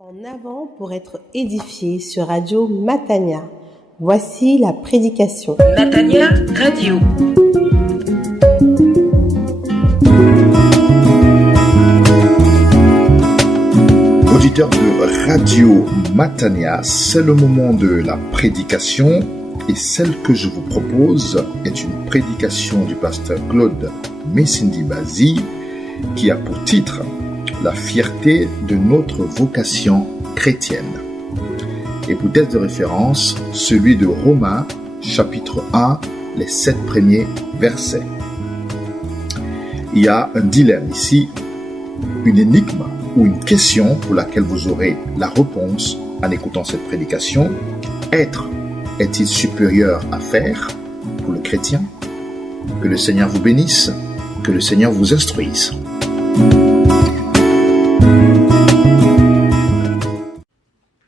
En avant pour être édifié sur Radio Matania. Voici la prédication. Matania Radio. Auditeurs de Radio Matania, c'est le moment de la prédication et celle que je vous propose est une prédication du pasteur Claude Messindi Bazi qui a pour titre « La fierté de notre vocation chrétienne ». Et pour texte de référence, celui de Romains, chapitre 1, les 7 premiers versets. Il y a un dilemme ici, une énigme ou une question pour laquelle vous aurez la réponse en écoutant cette prédication. Être est-il supérieur à faire pour le chrétien? Que le Seigneur vous bénisse, que le Seigneur vous instruise.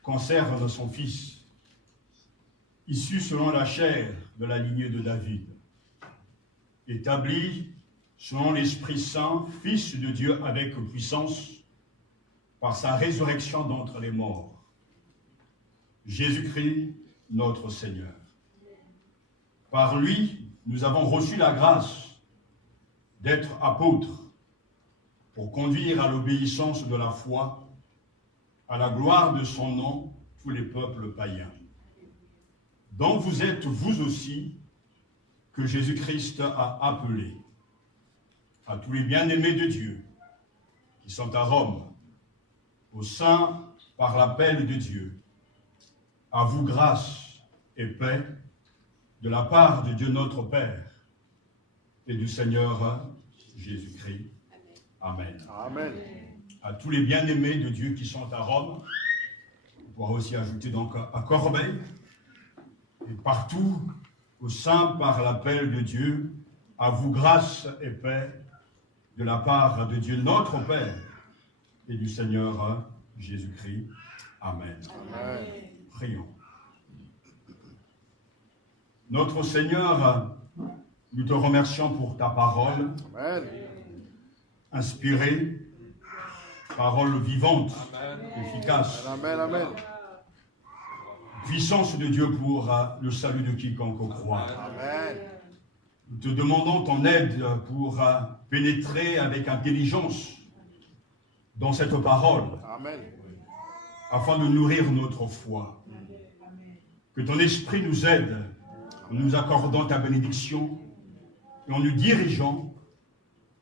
Conserve son fils, issu selon la chair de la lignée de David, établi selon l'Esprit Saint, Fils de Dieu avec puissance, par sa résurrection d'entre les morts. Jésus-Christ, notre Seigneur. Par lui, nous avons reçu la grâce d'être apôtres pour conduire à l'obéissance de la foi, à la gloire de son nom, tous les peuples païens. Dont vous êtes vous aussi, que Jésus-Christ a appelés, à tous les bien-aimés de Dieu, qui sont à Rome, aux saints par l'appel de Dieu, à vous grâce et paix de la part de Dieu notre Père et du Seigneur Jésus-Christ. Amen. Amen. À tous les bien-aimés de Dieu qui sont à Rome, on pourra aussi ajouter donc à Corbeil, et partout aux saints par l'appel de Dieu, à vous grâce et paix de la part de Dieu notre Père et du Seigneur Jésus-Christ. Amen. Amen. Prions. Notre Seigneur, nous te remercions pour ta parole. Amen. Inspirée, parole vivante, amen, efficace. Amen, amen. Puissance de Dieu pour le salut de quiconque croit. Amen. Nous te demandons ton aide pour pénétrer avec intelligence dans cette parole, amen, afin de nourrir notre foi. Que ton esprit nous aide en nous accordant ta bénédiction et en nous dirigeant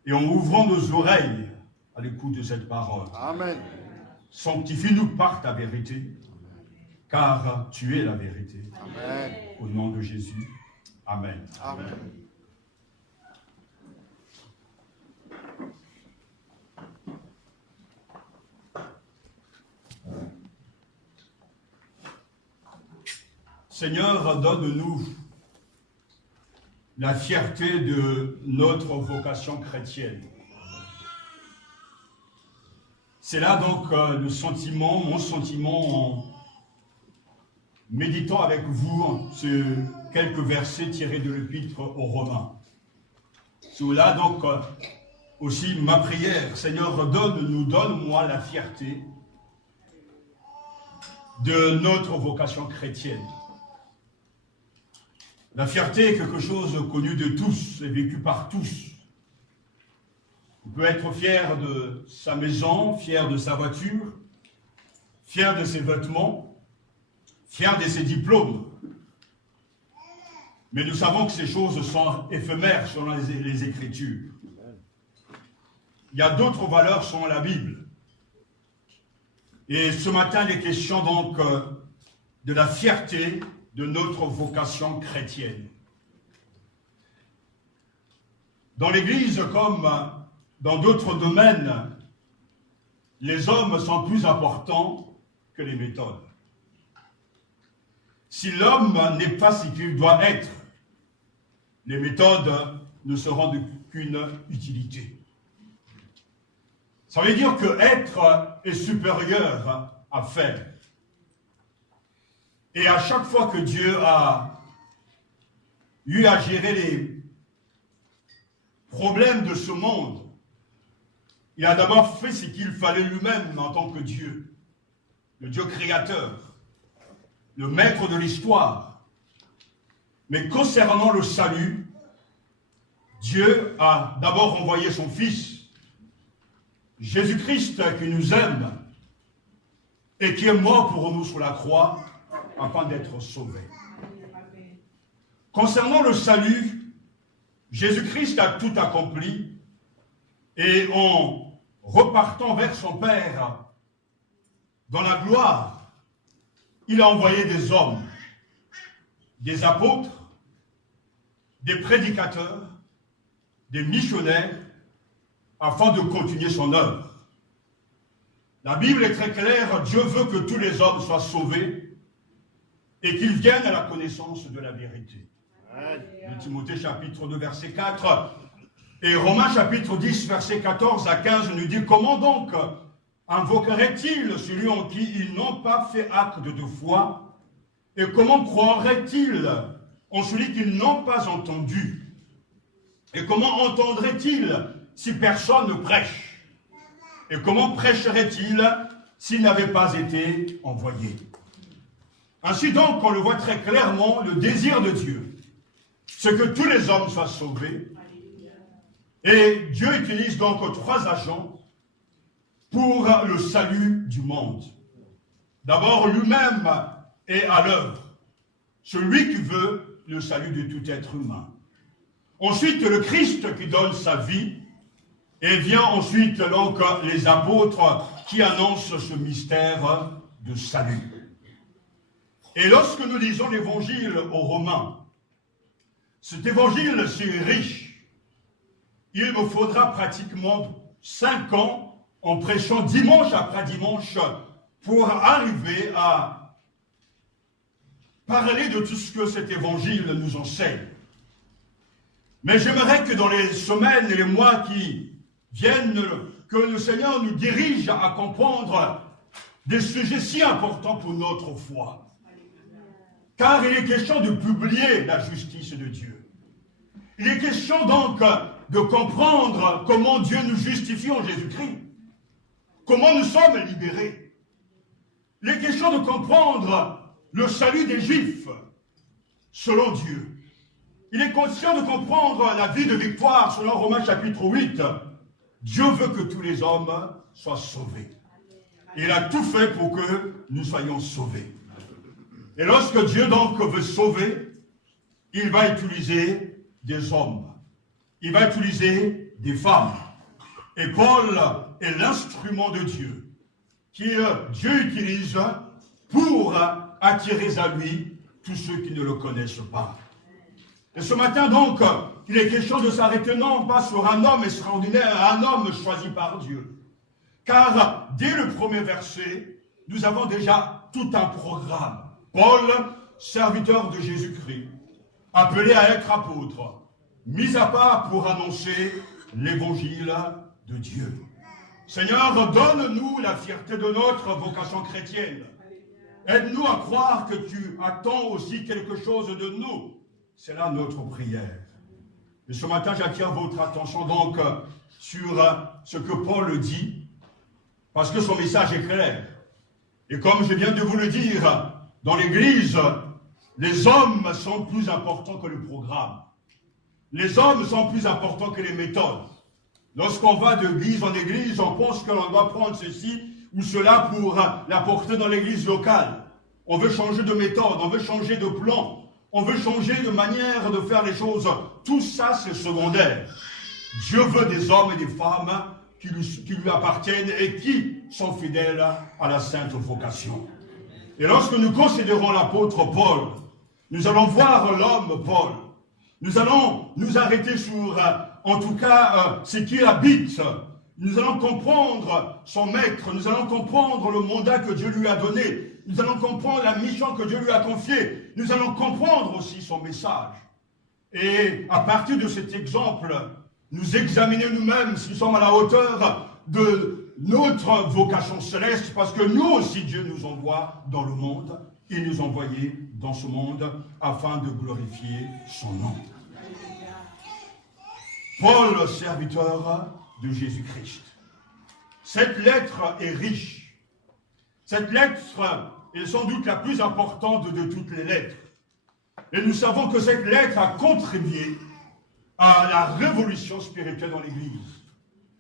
et en ouvrant nos oreilles à l'écoute de cette parole. Amen. Sanctifie-nous par ta vérité, car tu es la vérité. Amen. Au nom de Jésus. Amen. Amen. Seigneur, donne-nous la fierté de notre vocation chrétienne. C'est là donc le sentiment, mon sentiment en méditant avec vous ce quelques versets tirés de l'épître aux Romains. C'est là donc aussi ma prière. Seigneur, donne-moi la fierté de notre vocation chrétienne. La fierté est quelque chose connu de tous et vécu par tous. On peut être fier de sa maison, fier de sa voiture, fier de ses vêtements, fier de ses diplômes. Mais nous savons que ces choses sont éphémères selon les Écritures. Il y a d'autres valeurs selon la Bible. Et ce matin, il est question donc de la fierté de notre vocation chrétienne. Dans l'Église, comme dans d'autres domaines, les hommes sont plus importants que les méthodes. Si l'homme n'est pas ce qu'il doit être, les méthodes ne seront d'aucune utilité. Ça veut dire que être est supérieur à faire. Et à chaque fois que Dieu a eu à gérer les problèmes de ce monde, il a d'abord fait ce qu'il fallait lui-même en tant que Dieu. le Dieu créateur, le maître de l'histoire. Mais concernant le salut, Dieu a d'abord envoyé son Fils, Jésus-Christ, qui nous aime et qui est mort pour nous sur la croix afin d'être sauvé. Concernant le salut, Jésus-Christ a tout accompli et en repartant vers son Père dans la gloire, il a envoyé des hommes, des apôtres, des prédicateurs, des missionnaires, afin de continuer son œuvre. La Bible est très claire, Dieu veut que tous les hommes soient sauvés et qu'ils viennent à la connaissance de la vérité. De Timothée chapitre 2 verset 4 et Romains chapitre 10 verset 14 à 15 nous dit: comment donc invoquerait-il celui en qui ils n'ont pas fait acte de foi, et comment croirait-il en celui qu'ils n'ont pas entendu, et comment entendraient-ils si personne ne prêche, et comment prêcherait-il s'il n'avait pas été envoyé? Ainsi donc, on le voit très clairement, le désir de Dieu, c'est que tous les hommes soient sauvés. Et Dieu utilise donc 3 agents pour le salut du monde. D'abord, lui-même est à l'œuvre, celui qui veut le salut de tout être humain. Ensuite, le Christ qui donne sa vie, et vient ensuite donc les apôtres qui annoncent ce mystère de salut. Et lorsque nous lisons l'évangile aux Romains, cet évangile si riche, il me faudra pratiquement 5 ans en prêchant dimanche après dimanche pour arriver à parler de tout ce que cet évangile nous enseigne. Mais j'aimerais que dans les semaines et les mois qui viennent, que le Seigneur nous dirige à comprendre des sujets si importants pour notre foi. Car il est question de publier la justice de Dieu. Il est question donc de comprendre comment Dieu nous justifie en Jésus-Christ. Comment nous sommes libérés. Il est question de comprendre le salut des Juifs selon Dieu. Il est question de comprendre la vie de victoire selon Romains chapitre 8. Dieu veut que tous les hommes soient sauvés. Et il a tout fait pour que nous soyons sauvés. Et lorsque Dieu donc veut sauver, il va utiliser des hommes. Il va utiliser des femmes. Et Paul est l'instrument de Dieu, qui Dieu utilise pour attirer à lui tous ceux qui ne le connaissent pas. Et ce matin donc, il est question de s'arrêter non pas sur un homme extraordinaire, un homme choisi par Dieu. Car dès le premier verset, nous avons déjà tout un programme. Paul, serviteur de Jésus-Christ, appelé à être apôtre, mis à part pour annoncer l'évangile de Dieu. Seigneur, donne-nous la fierté de notre vocation chrétienne. Aide-nous à croire que tu attends aussi quelque chose de nous. C'est là notre prière. Et ce matin, j'attire votre attention donc sur ce que Paul dit, parce que son message est clair. Et comme je viens de vous le dire, dans l'Église, les hommes sont plus importants que le programme. Les hommes sont plus importants que les méthodes. Lorsqu'on va d'église en église, on pense que l'on doit prendre ceci ou cela pour l'apporter dans l'église locale. On veut changer de méthode, on veut changer de plan, on veut changer de manière de faire les choses. Tout ça, c'est secondaire. Dieu veut des hommes et des femmes qui lui appartiennent et qui sont fidèles à la sainte vocation. Et lorsque nous considérons l'apôtre Paul, nous allons voir l'homme Paul. Nous allons nous arrêter sur, en tout cas, ce qui habite. Nous allons comprendre son maître. Nous allons comprendre le mandat que Dieu lui a donné. Nous allons comprendre la mission que Dieu lui a confiée. Nous allons comprendre aussi son message. Et à partir de cet exemple, nous examiner nous-mêmes si nous sommes à la hauteur de notre vocation céleste, parce que nous aussi, Dieu nous envoie dans le monde. Il nous a envoyés dans ce monde afin de glorifier son nom. Paul, serviteur de Jésus-Christ. Cette lettre est riche. Cette lettre est sans doute la plus importante de toutes les lettres. Et nous savons que cette lettre a contribué à la révolution spirituelle dans l'Église.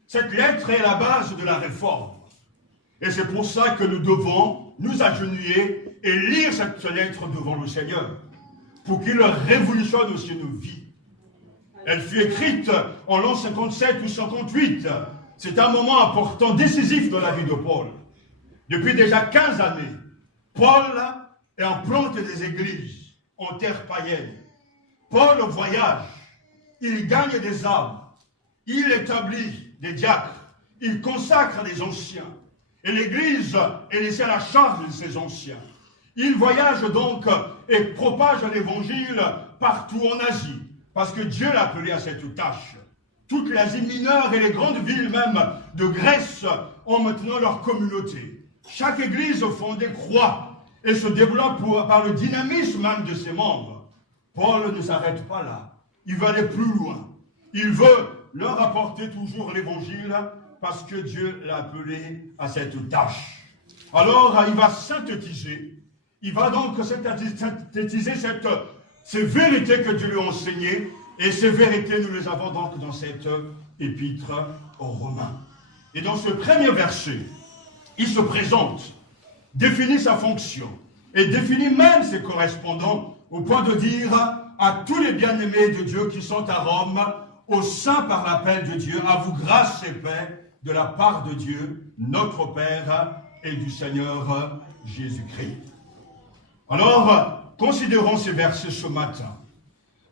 Cette lettre est la base de la réforme. Et c'est pour ça que nous devons nous agenouiller et lire cette lettre devant le Seigneur, pour qu'il révolutionne aussi nos vies. Elle fut écrite en l'an 57 ou 58. C'est un moment important, décisif dans la vie de Paul. Depuis déjà 15 années, Paul implante des églises en terre païenne. Paul voyage, il gagne des âmes, il établit des diacres, il consacre des anciens. Et l'Église est laissée à la charge de ces anciens. Il voyage donc et propage l'Évangile partout en Asie, parce que Dieu l'a appelé à cette tâche. Toute l'Asie mineure et les grandes villes même de Grèce ont maintenant leur communauté. Chaque Église fondée croît et se développe par le dynamisme même de ses membres. Paul ne s'arrête pas là. Il veut aller plus loin. Il veut leur apporter toujours l'Évangile, parce que Dieu l'a appelé à cette tâche. Alors, il va synthétiser. Il va donc synthétiser ces vérités que Dieu lui a enseignées. Et ces vérités, nous les avons donc dans cette épître aux Romains. Et dans ce premier verset, il se présente, définit sa fonction, et définit même ses correspondants, au point de dire à tous les bien-aimés de Dieu qui sont à Rome, aux saints par l'appel de Dieu, à vous grâce et paix, de la part de Dieu, notre Père, et du Seigneur Jésus-Christ. Alors, considérons ces versets ce matin.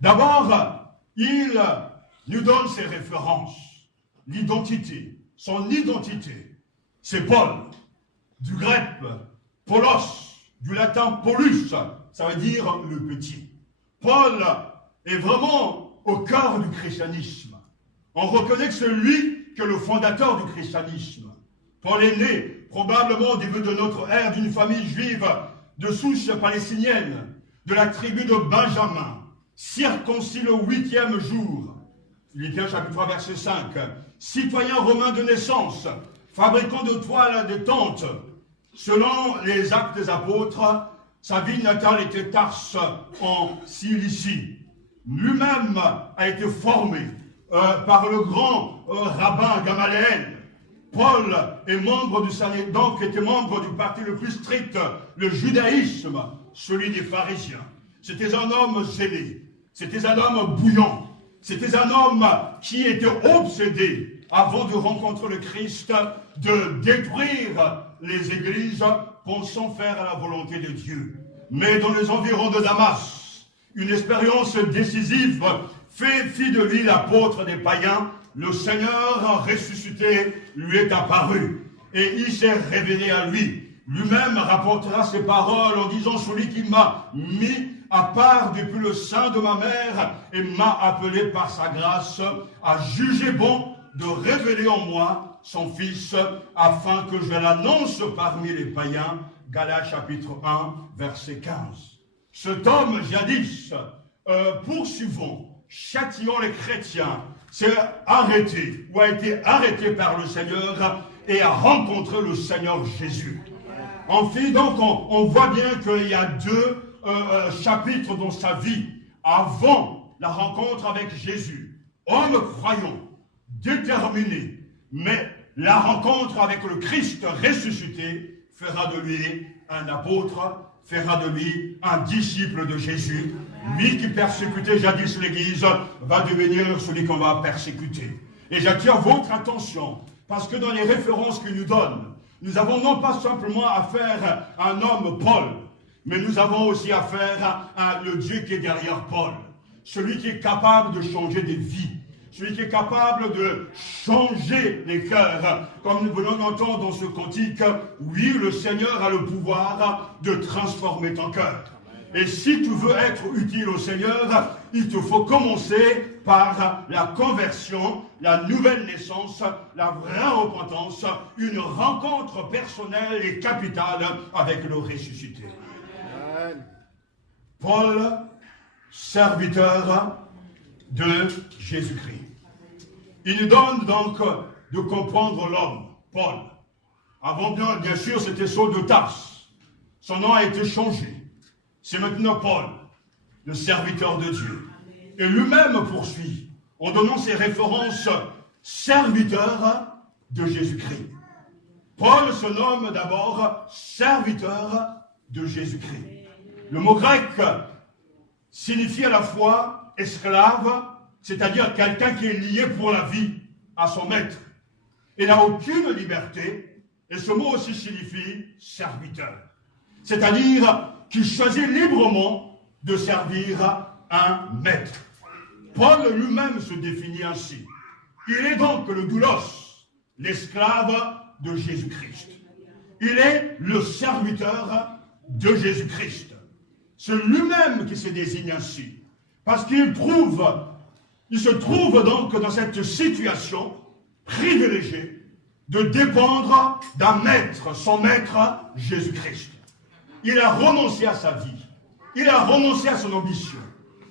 D'abord, il nous donne ses références, l'identité, son identité. C'est Paul, du grec, Paulos, du latin Paulus, ça veut dire le petit. Paul est vraiment au cœur du christianisme. On reconnaît que c'est lui que le fondateur du christianisme. Paul est né, probablement au début de notre ère, d'une famille juive de souche palestinienne, de la tribu de Benjamin, circoncis le 8e jour. Philippiens chapitre 3, verset 5. Citoyen romain de naissance, fabricant de toiles de tentes. Selon les actes des apôtres, sa ville natale était Tarse en Cilicie. Lui-même a été formé par le grand rabbin Gamaliel. Paul est membre du Sanhédrin, était membre du parti le plus strict, le judaïsme, celui des pharisiens. C'était un homme zélé, c'était un homme bouillant, c'était un homme qui était obsédé, avant de rencontrer le Christ, de détruire les églises, pensant faire la volonté de Dieu. Mais dans les environs de Damas, une expérience décisive fit de lui l'apôtre des païens. Le Seigneur ressuscité lui est apparu et il s'est révélé à lui. Lui-même rapportera ses paroles en disant: celui qui m'a mis à part depuis le sein de ma mère et m'a appelé par sa grâce a jugé bon de révéler en moi son Fils, afin que je l'annonce parmi les païens. Galates chapitre 1, verset 15. Cet homme jadis, poursuivant, châtillant les chrétiens, s'est arrêté, ou a été arrêté par le Seigneur et a rencontré le Seigneur Jésus. Enfin, donc, on voit bien qu'il y a deux chapitres dans sa vie, avant la rencontre avec Jésus. Homme croyant, déterminé, mais la rencontre avec le Christ ressuscité fera de lui un apôtre, fera de lui un disciple de Jésus. Lui qui persécutait jadis l'Église va devenir celui qu'on va persécuter. Et j'attire votre attention, parce que dans les références qu'il nous donne, nous avons non pas simplement affaire à un homme, Paul, mais nous avons aussi affaire à le Dieu qui est derrière Paul. Celui qui est capable de changer des vies. Celui qui est capable de changer les cœurs. Comme nous venons d'entendre dans ce cantique, oui, le Seigneur a le pouvoir de transformer ton cœur. Et si tu veux être utile au Seigneur, il te faut commencer par la conversion, la nouvelle naissance, la vraie repentance, une rencontre personnelle et capitale avec le ressuscité. Paul, serviteur de Jésus-Christ. Il nous donne donc de comprendre l'homme, Paul. Avant, bien sûr, c'était Saul de Tarse. Son nom a été changé. C'est maintenant Paul, le serviteur de Dieu. Et lui-même poursuit en donnant ses références serviteur de Jésus-Christ. Paul se nomme d'abord serviteur de Jésus-Christ. Le mot grec signifie à la fois esclave, c'est-à-dire quelqu'un qui est lié pour la vie à son maître. Il n'a aucune liberté, et ce mot aussi signifie serviteur. C'est-à-dire qu'il choisit librement de servir un maître. Paul lui-même se définit ainsi. Il est donc le doulos, l'esclave de Jésus-Christ. Il est le serviteur de Jésus-Christ. C'est lui-même qui se désigne ainsi. Parce qu'il se trouve donc dans cette situation privilégiée de dépendre d'un maître, son maître Jésus-Christ. Il a renoncé à sa vie. Il a renoncé à son ambition.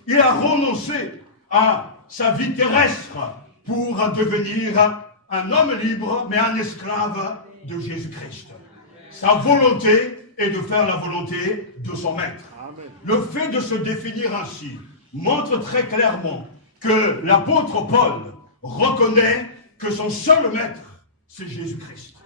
Il a renoncé à sa vie terrestre pour devenir un homme libre, mais un esclave de Jésus-Christ. Sa volonté est de faire la volonté de son maître. Amen. Le fait de se définir ainsi montre très clairement que l'apôtre Paul reconnaît que son seul maître, c'est Jésus-Christ.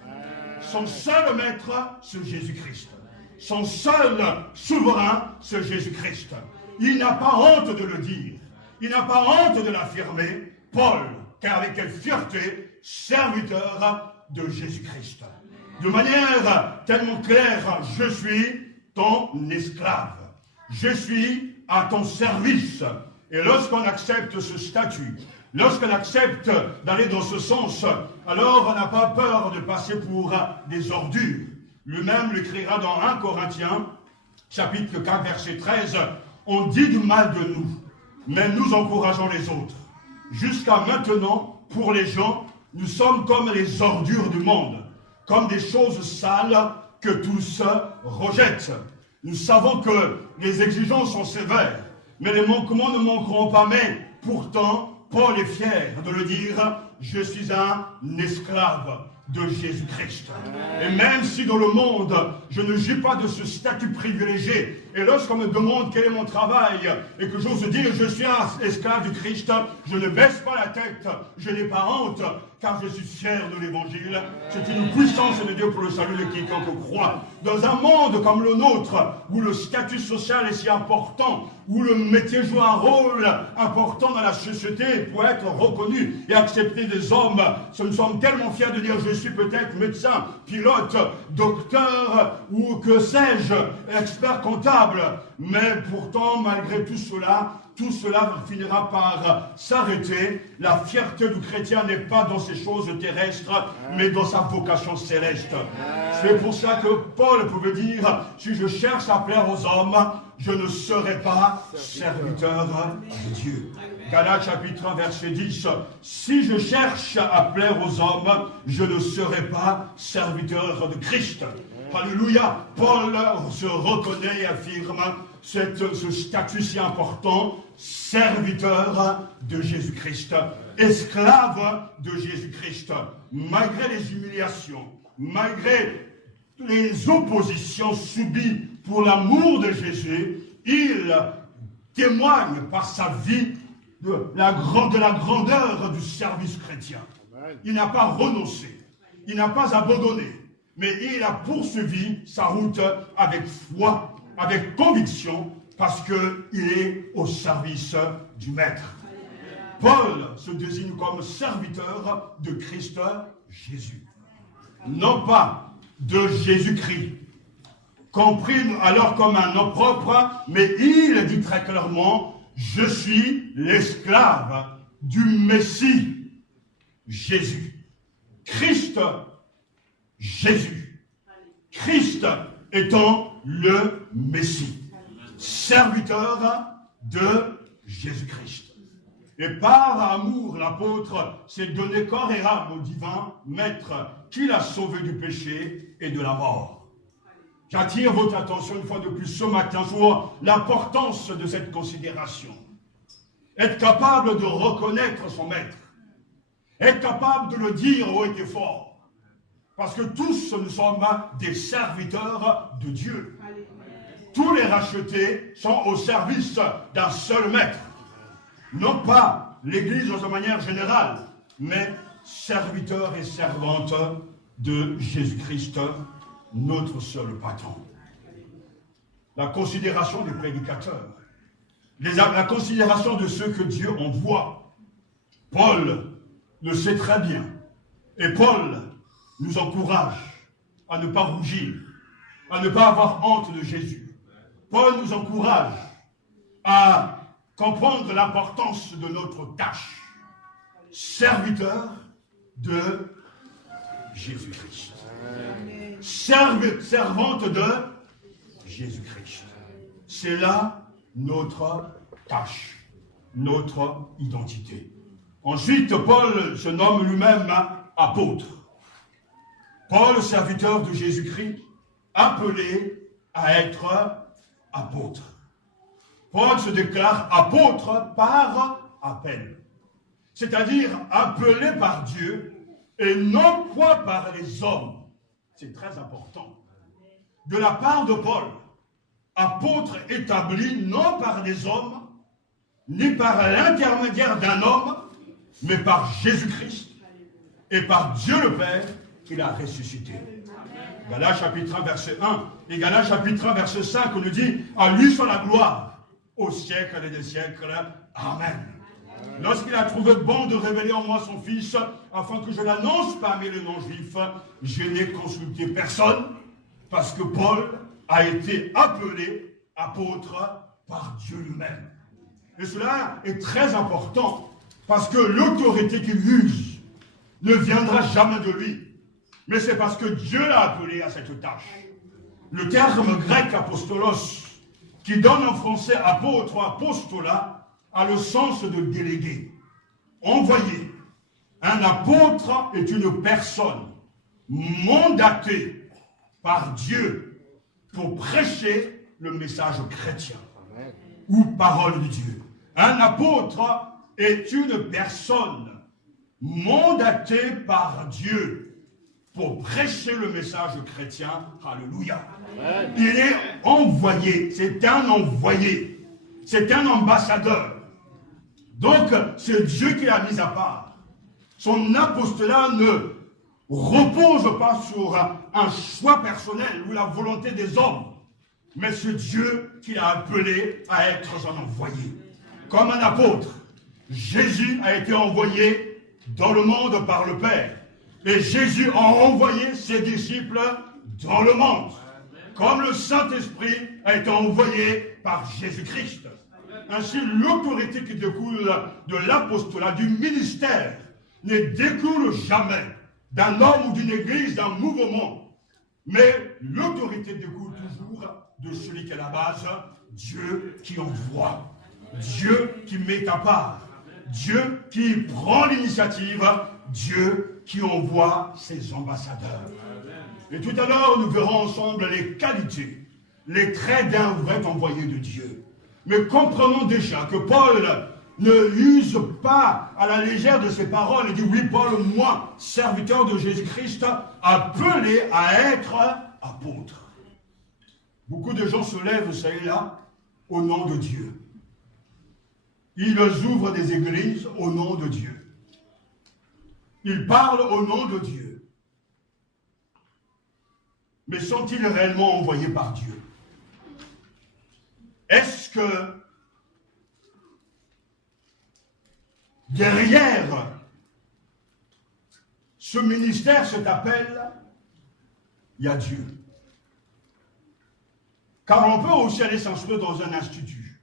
Son seul maître, c'est Jésus-Christ. Son seul souverain, c'est Jésus-Christ. Il n'a pas honte de le dire. Il n'a pas honte de l'affirmer. Paul, car avec quelle fierté, serviteur de Jésus-Christ. De manière tellement claire, je suis ton esclave. Je suis à ton service. Et lorsqu'on accepte ce statut, lorsqu'on accepte d'aller dans ce sens, alors on n'a pas peur de passer pour des ordures. Lui-même l'écrira dans 1 Corinthiens, chapitre 4, verset 13, « On dit du mal de nous, mais nous encourageons les autres. Jusqu'à maintenant, pour les gens, nous sommes comme les ordures du monde, comme des choses sales que tous rejettent. Nous savons que les exigences sont sévères, mais les manquements ne manqueront pas. Mais pourtant, Paul est fier de le dire, je suis un esclave de Jésus-Christ. Et même si dans le monde, je ne jouis pas de ce statut privilégié, et lorsqu'on me demande quel est mon travail, et que j'ose dire je suis un esclave du Christ, je ne baisse pas la tête, je n'ai pas honte, car je suis fier de l'évangile. C'est une puissance de Dieu pour le salut de quiconque croit. Dans un monde comme le nôtre, où le statut social est si important, où le métier joue un rôle important dans la société pour être reconnu et accepté des hommes, nous sommes tellement fiers de dire je suis peut-être médecin, pilote, docteur ou que sais-je, expert comptable. Mais pourtant, malgré tout cela finira par s'arrêter. La fierté du chrétien n'est pas dans ces choses terrestres, mais dans sa vocation céleste. C'est pour ça que Paul pouvait dire, si je cherche à plaire aux hommes, je ne serai pas serviteur de Dieu. Galates chapitre 1, verset 10. Si je cherche à plaire aux hommes, je ne serai pas serviteur de Christ. Alléluia. Paul se reconnaît et affirme ce statut si important, serviteur de Jésus-Christ, esclave de Jésus-Christ. Malgré les humiliations, malgré les oppositions subies pour l'amour de Jésus, il témoigne par sa vie de la grandeur du service chrétien. Il n'a pas renoncé, il n'a pas abandonné, mais il a poursuivi sa route avec foi, avec conviction, parce qu'il est au service du Maître. Paul se désigne comme serviteur de Christ Jésus. Non pas de Jésus-Christ, compris alors comme un nom propre, mais il dit très clairement, je suis l'esclave du Messie, Jésus. Christ, Jésus. Christ étant le Messie, serviteur de Jésus-Christ. Et par amour, l'apôtre s'est donné corps et âme au divin Maître qui l'a sauvé du péché et de la mort. J'attire votre attention une fois de plus ce matin sur l'importance de cette considération. Être capable de reconnaître son Maître. Être capable de le dire haut et fort. Parce que tous nous sommes des serviteurs de Dieu. Tous les rachetés sont au service d'un seul maître. Non pas l'Église de manière générale, mais serviteurs et servantes de Jésus-Christ, notre seul patron. La considération des prédicateurs, la considération de ceux que Dieu envoie. Paul le sait très bien. Et Paul nous encourage à ne pas rougir, à ne pas avoir honte de Jésus. Paul nous encourage à comprendre l'importance de notre tâche. Serviteur de Jésus-Christ. Servante de Jésus-Christ. C'est là notre tâche, notre identité. Ensuite, Paul se nomme lui-même apôtre. Paul, serviteur de Jésus-Christ, appelé à être apôtre. Paul se déclare apôtre par appel. C'est-à-dire appelé par Dieu et non point par les hommes. C'est très important. De la part de Paul, apôtre établi non par les hommes, ni par l'intermédiaire d'un homme, mais par Jésus-Christ et par Dieu le Père qu'il a ressuscité. Galates chapitre 1, verset 1 et Galates chapitre 1, verset 5, on nous dit « À lui soit la gloire, au siècle et des siècles. Amen. » Lorsqu'il a trouvé bon de révéler en moi son Fils, afin que je l'annonce parmi les non-juifs, je n'ai consulté personne, parce que Paul a été appelé apôtre par Dieu lui-même. Et cela est très important, parce que l'autorité qu'il use ne viendra jamais de lui, mais c'est parce que Dieu l'a appelé à cette tâche. Le terme grec apostolos, qui donne en français apôtre ou apostolat, a le sens de délégué, envoyé. Un apôtre est une personne mandatée par Dieu pour prêcher le message chrétien ou parole de Dieu. Un apôtre est une personne mandatée par Dieu pour prêcher le message chrétien. Alléluia. Il est envoyé, c'est un envoyé, c'est un ambassadeur. Donc, c'est Dieu qui l'a mis à part. Son apostolat ne repose pas sur un choix personnel ou la volonté des hommes, mais c'est Dieu qui l'a appelé à être son envoyé. Comme un apôtre, Jésus a été envoyé dans le monde par le Père. Et Jésus a envoyé ses disciples dans le monde. Comme le Saint-Esprit a été envoyé par Jésus-Christ. Ainsi, l'autorité qui découle de l'apostolat, du ministère, ne découle jamais d'un homme ou d'une église, d'un mouvement. Mais l'autorité découle toujours de celui qui est la base, Dieu qui envoie, Dieu qui met à part, Dieu qui prend l'initiative, Dieu qui envoie ses ambassadeurs. Et tout à l'heure, nous verrons ensemble les qualités, les traits d'un vrai envoyé de Dieu. Mais comprenons déjà que Paul ne use pas à la légère de ses paroles. Il dit, oui, Paul, moi, serviteur de Jésus-Christ, appelé à être apôtre. Beaucoup de gens se lèvent, ça et là, au nom de Dieu. Ils ouvrent des églises au nom de Dieu. Ils parlent au nom de Dieu. Mais sont-ils réellement envoyés par Dieu? Est-ce que derrière ce ministère, cet appel, il y a Dieu? Car on peut aussi aller s'instruire dans un institut.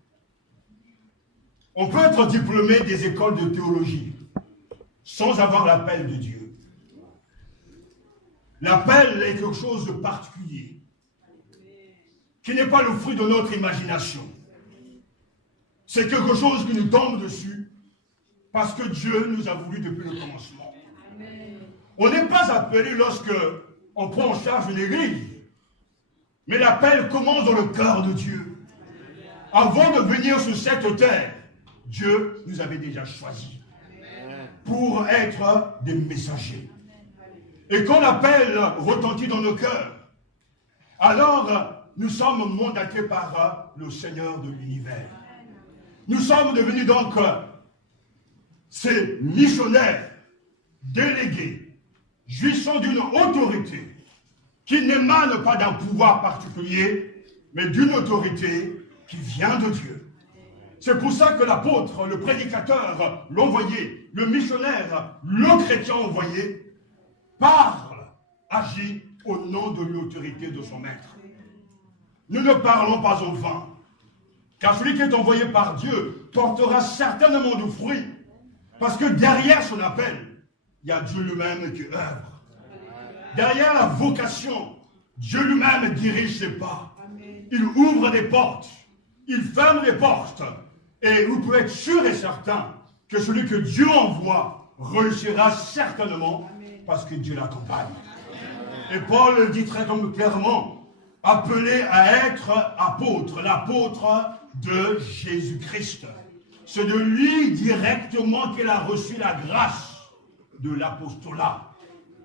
On peut être diplômé des écoles de théologie sans avoir l'appel de Dieu. L'appel est quelque chose de particulier, qui n'est pas le fruit de notre imagination. C'est quelque chose qui nous tombe dessus parce que Dieu nous a voulu depuis le commencement. On n'est pas appelé lorsque on prend en charge une église, mais l'appel commence dans le cœur de Dieu. Avant de venir sur cette terre, Dieu nous avait déjà choisis pour être des messagers. et quand l'appel retentit dans nos cœurs, alors nous sommes mandatés par le Seigneur de l'univers. Nous sommes devenus donc ces missionnaires délégués, jouissant d'une autorité qui n'émane pas d'un pouvoir particulier, mais d'une autorité qui vient de Dieu. C'est pour ça que l'apôtre, le prédicateur, l'envoyé, le missionnaire, le chrétien envoyé, parle, agit au nom de l'autorité de son maître. Nous ne parlons pas en vain, car celui qui est envoyé par Dieu portera certainement du fruit, parce que derrière son appel, il y a Dieu lui-même qui œuvre. Derrière la vocation, Dieu lui-même dirige ses pas. Il ouvre des portes, il ferme des portes, et vous pouvez être sûr et certain que celui que Dieu envoie réussira certainement parce que Dieu l'accompagne. Et Paul le dit très clairement, appelé à être apôtre, l'apôtre de Jésus-Christ. C'est de lui directement qu'il a reçu la grâce de l'apostolat.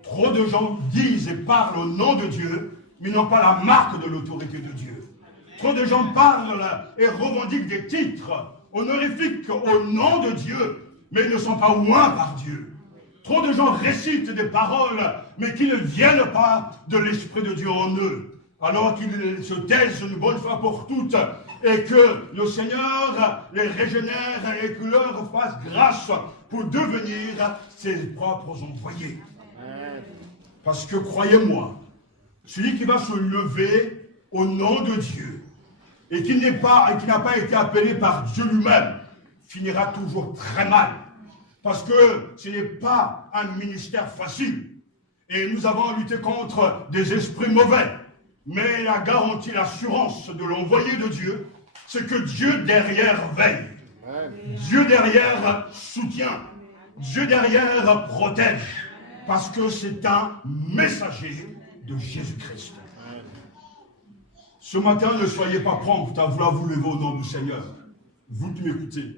Trop de gens disent et parlent au nom de Dieu, mais n'ont pas la marque de l'autorité de Dieu. Trop de gens parlent et revendiquent des titres honorifiques au nom de Dieu, mais ne sont pas oints par Dieu. Trop de gens récitent des paroles, mais qui ne viennent pas de l'Esprit de Dieu en eux, alors qu'ils se taisent une bonne fois pour toutes, et que le Seigneur les régénère et que leur fasse grâce pour devenir ses propres envoyés. Parce que croyez-moi, celui qui va se lever au nom de Dieu et qui n'a pas été appelé par Dieu lui-même finira toujours très mal. Parce que ce n'est pas un ministère facile. Et nous avons lutté contre des esprits mauvais. Mais la garantie, l'assurance de l'envoyé de Dieu, c'est que Dieu derrière veille. Dieu derrière soutient. Dieu derrière protège. Parce que c'est un messager de Jésus-Christ. Ce matin, ne soyez pas prompt à vouloir vous lever au nom du Seigneur. Vous qui m'écoutez.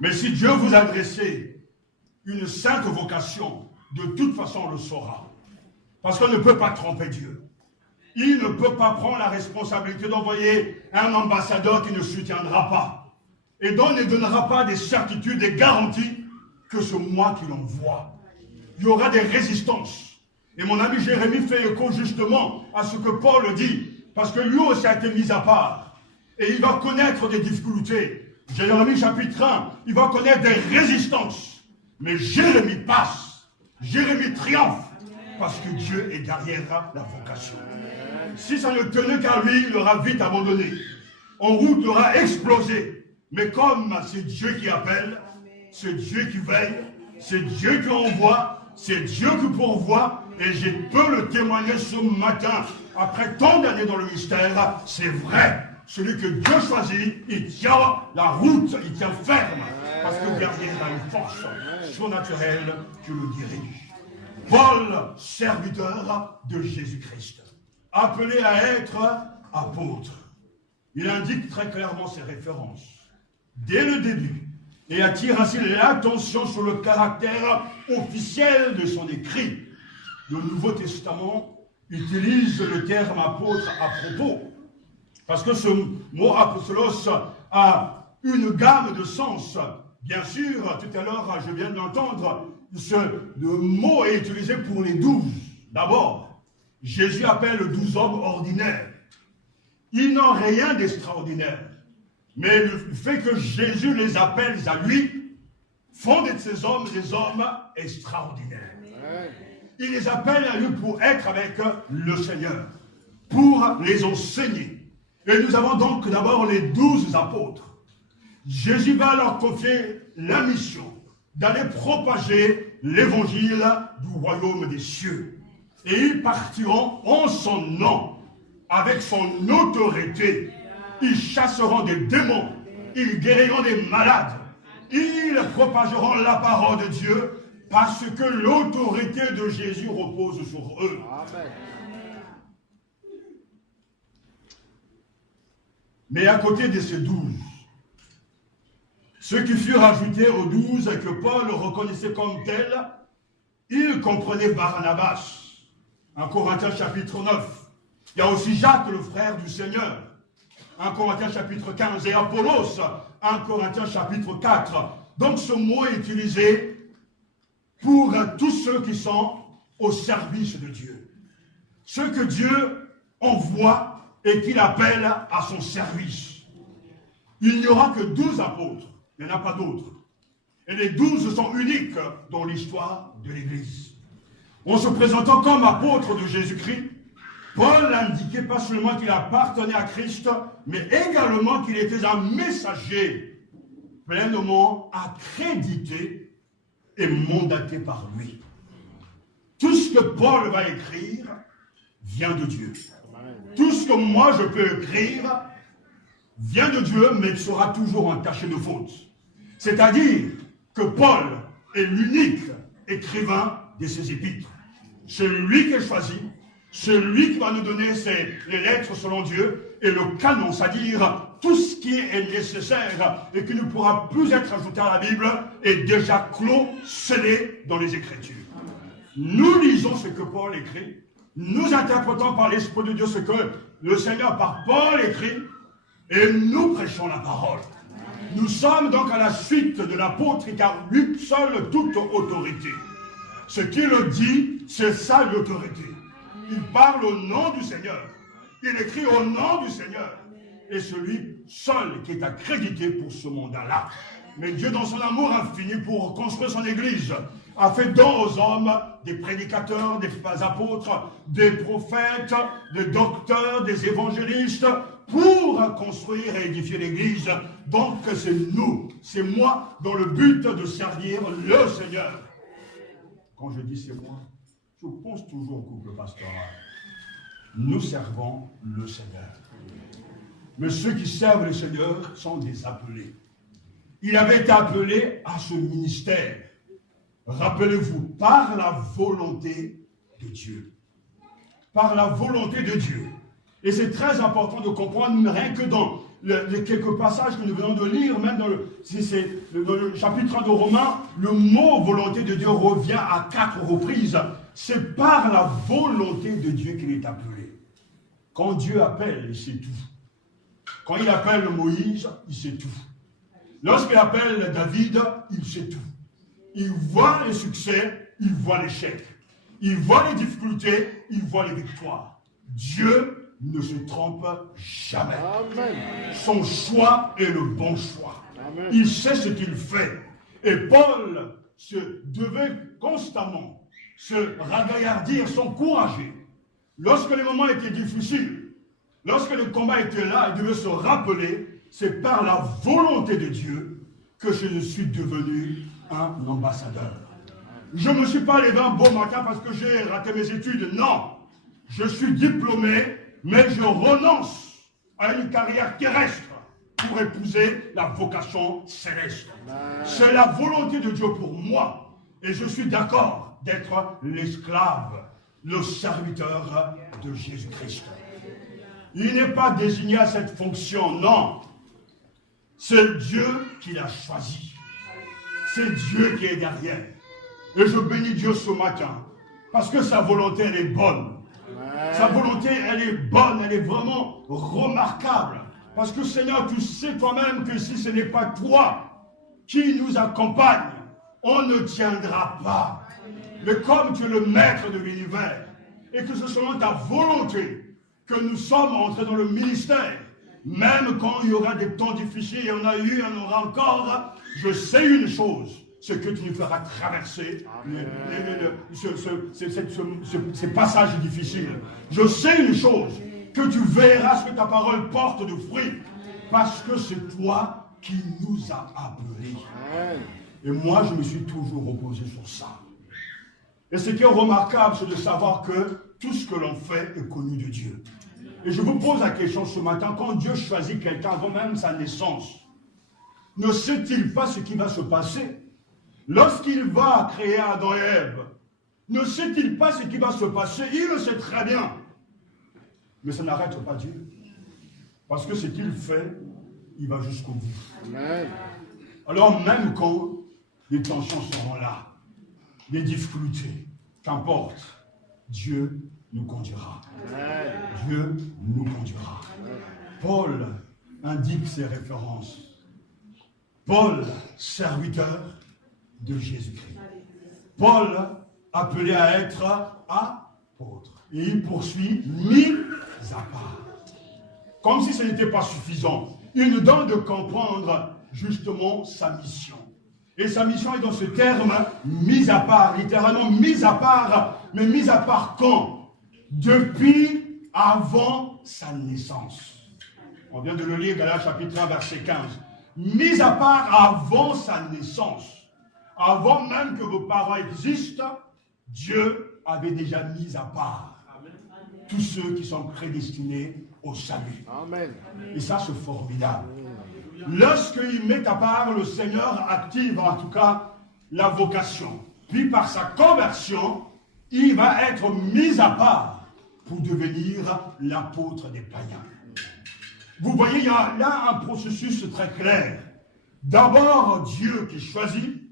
Mais si Dieu vous a adressé une sainte vocation, de toute façon on le saura. Parce qu'on ne peut pas tromper Dieu. Il ne peut pas prendre la responsabilité d'envoyer un ambassadeur qui ne soutiendra pas. Et donc ne donnera pas des certitudes, des garanties que c'est moi qui l'envoie. Il y aura des résistances. Et mon ami Jérémie fait écho justement à ce que Paul dit. Parce que lui aussi a été mis à part. Et il va connaître des difficultés. Jérémie chapitre 1, il va connaître des résistances. Mais Jérémie passe. Jérémie triomphe. Parce que Dieu est derrière la vocation. Si ça ne tenait qu'à lui, il aura vite abandonné. En route, il aura explosé. Mais comme c'est Dieu qui appelle, c'est Dieu qui veille, c'est Dieu qui envoie, c'est Dieu qui pourvoit, et je peux le témoigner ce matin. Après tant d'années dans le mystère, c'est vrai. Celui que Dieu choisit, il tient la route, il tient ferme. Parce que derrière, il a une force surnaturelle qui le dirige. Paul, serviteur de Jésus-Christ, appelé à être apôtre. Il indique très clairement ses références. Dès le début, et attire ainsi l'attention sur le caractère officiel de son écrit. Le Nouveau Testament utilise le terme apôtre à propos. Parce que ce mot apostolos a une gamme de sens. Bien sûr, tout à l'heure, je viens d'entendre, le mot est utilisé pour les 12. D'abord, Jésus appelle 12 hommes ordinaires. Ils n'ont rien d'extraordinaire. Mais le fait que Jésus les appelle à lui font de ces hommes des hommes extraordinaires. Il les appelle à lui pour être avec le Seigneur, pour les enseigner. Et nous avons donc d'abord les 12 apôtres. Jésus va leur confier la mission d'aller propager l'évangile du royaume des cieux. Et ils partiront en son nom, avec son autorité. Ils chasseront des démons, ils guériront des malades, ils propageront la parole de Dieu parce que l'autorité de Jésus repose sur eux. Amen. Mais à côté de ces 12, ceux qui furent ajoutés aux 12 que Paul reconnaissait comme tels, Il comprenait Barnabas. 1 Corinthiens chapitre 9. Il y a aussi Jacques, le frère du Seigneur. 1 Corinthiens chapitre 15. Et Apollos, 1 Corinthiens chapitre 4. Donc ce mot est utilisé pour tous ceux qui sont au service de Dieu. Ceux que Dieu envoie et qu'il appelle à son service. Il n'y aura que 12 apôtres. Il n'y en a pas d'autres. Et les 12 sont uniques dans l'histoire de l'Église. En se présentant comme apôtre de Jésus-Christ, Paul indiquait pas seulement qu'il appartenait à Christ, mais également qu'il était un messager pleinement accrédité et mandaté par lui. Tout ce que Paul va écrire vient de Dieu. Tout ce que moi je peux écrire vient de Dieu, mais il sera toujours entaché de faute. C'est-à-dire que Paul est l'unique écrivain de ses épîtres. C'est lui qui est choisi, c'est lui qui va nous donner les lettres selon Dieu, et le canon, c'est-à-dire tout ce qui est nécessaire et qui ne pourra plus être ajouté à la Bible, est déjà clos, scellé dans les Écritures. Nous lisons ce que Paul écrit, nous interprétons par l'Esprit de Dieu ce que le Seigneur par Paul écrit, et nous prêchons la parole. Nous sommes donc à la suite de l'apôtre, car lui seul toute autorité. Ce qu'il dit, c'est ça l'autorité. Il parle au nom du Seigneur. Il écrit au nom du Seigneur. Et celui seul qui est accrédité pour ce mandat-là. Mais Dieu, dans son amour infini pour construire son Église, a fait don aux hommes des prédicateurs, des apôtres, des prophètes, des docteurs, des évangélistes, pour construire et édifier l'Église. Donc c'est nous, c'est moi, dans le but de servir le Seigneur. Quand je dis c'est moi, je pense toujours au couple pastoral. Nous servons le Seigneur. Mais ceux qui servent le Seigneur sont des appelés. Il avait été appelé à ce ministère. Rappelez-vous, par la volonté de Dieu. Par la volonté de Dieu. Et c'est très important de comprendre, rien que dans les quelques passages que nous venons de lire, même dans le chapitre 1 de Romains, le mot volonté de Dieu revient à 4 reprises. C'est par la volonté de Dieu qu'il est appelé. Quand Dieu appelle, il sait tout. Quand il appelle Moïse, il sait tout. Lorsqu'il appelle David, il sait tout. Il voit les succès, il voit l'échec. Il voit les difficultés, il voit les victoires. Dieu ne se trompe jamais. Amen. Son choix est le bon choix. Amen. Il sait ce qu'il fait. Et Paul devait constamment se ragaillardir, s'encourager. Lorsque les moments étaient difficiles, lorsque le combat était là, il devait se rappeler, c'est par la volonté de Dieu que je suis devenu un ambassadeur. Je ne me suis pas levé un beau matin parce que j'ai raté mes études. Non. Je suis diplômé, mais je renonce à une carrière terrestre pour épouser la vocation céleste. C'est la volonté de Dieu pour moi. Et je suis d'accord d'être l'esclave, le serviteur de Jésus-Christ. Il n'est pas désigné à cette fonction, non. C'est Dieu qui l'a choisi. C'est Dieu qui est derrière. Et je bénis Dieu ce matin, parce que sa volonté, elle est bonne. Sa volonté, elle est bonne, elle est vraiment remarquable. Parce que Seigneur, tu sais toi-même que si ce n'est pas toi qui nous accompagne, on ne tiendra pas. Mais comme tu es le maître de l'univers, et que c'est selon ta volonté que nous sommes entrés dans le ministère, même quand il y aura des temps difficiles, il y en a eu, il y en aura encore, je sais une chose, c'est que tu nous feras traverser ces passages difficiles. Je sais une chose, que tu verras ce que ta parole porte de fruits, parce que c'est toi qui nous as appelés. Et moi, je me suis toujours opposé sur ça. Et ce qui est remarquable, c'est de savoir que tout ce que l'on fait est connu de Dieu. Et je vous pose la question ce matin, quand Dieu choisit quelqu'un avant même sa naissance, ne sait-il pas ce qui va se passer? Lorsqu'il va créer Adam et Ève, ne sait-il pas ce qui va se passer? Il le sait très bien. Mais ça n'arrête pas Dieu. Parce que ce qu'il fait, il va jusqu'au bout. Amen. Alors même quand les tensions seront là, des difficultés, qu'importe, Dieu nous conduira. Dieu nous conduira. Paul indique ses références. Paul, serviteur de Jésus-Christ. Paul, appelé à être apôtre. Et il poursuit, mis à part. Comme si ce n'était pas suffisant. Il nous donne de comprendre justement sa mission. Et sa mission est dans ce terme, mis à part, littéralement mis à part. Mais mis à part quand? Depuis avant sa naissance. On vient de le lire, Galates chapitre 1, verset 15. Mis à part avant sa naissance. Avant même que vos parents existent, Dieu avait déjà mis à part tous ceux qui sont prédestinés au salut. Amen. Et ça, c'est formidable. Lorsqu'il met à part, le Seigneur active en tout cas la vocation. Puis par sa conversion, il va être mis à part pour devenir l'apôtre des païens. Vous voyez, il y a là un processus très clair. D'abord, Dieu qui choisit,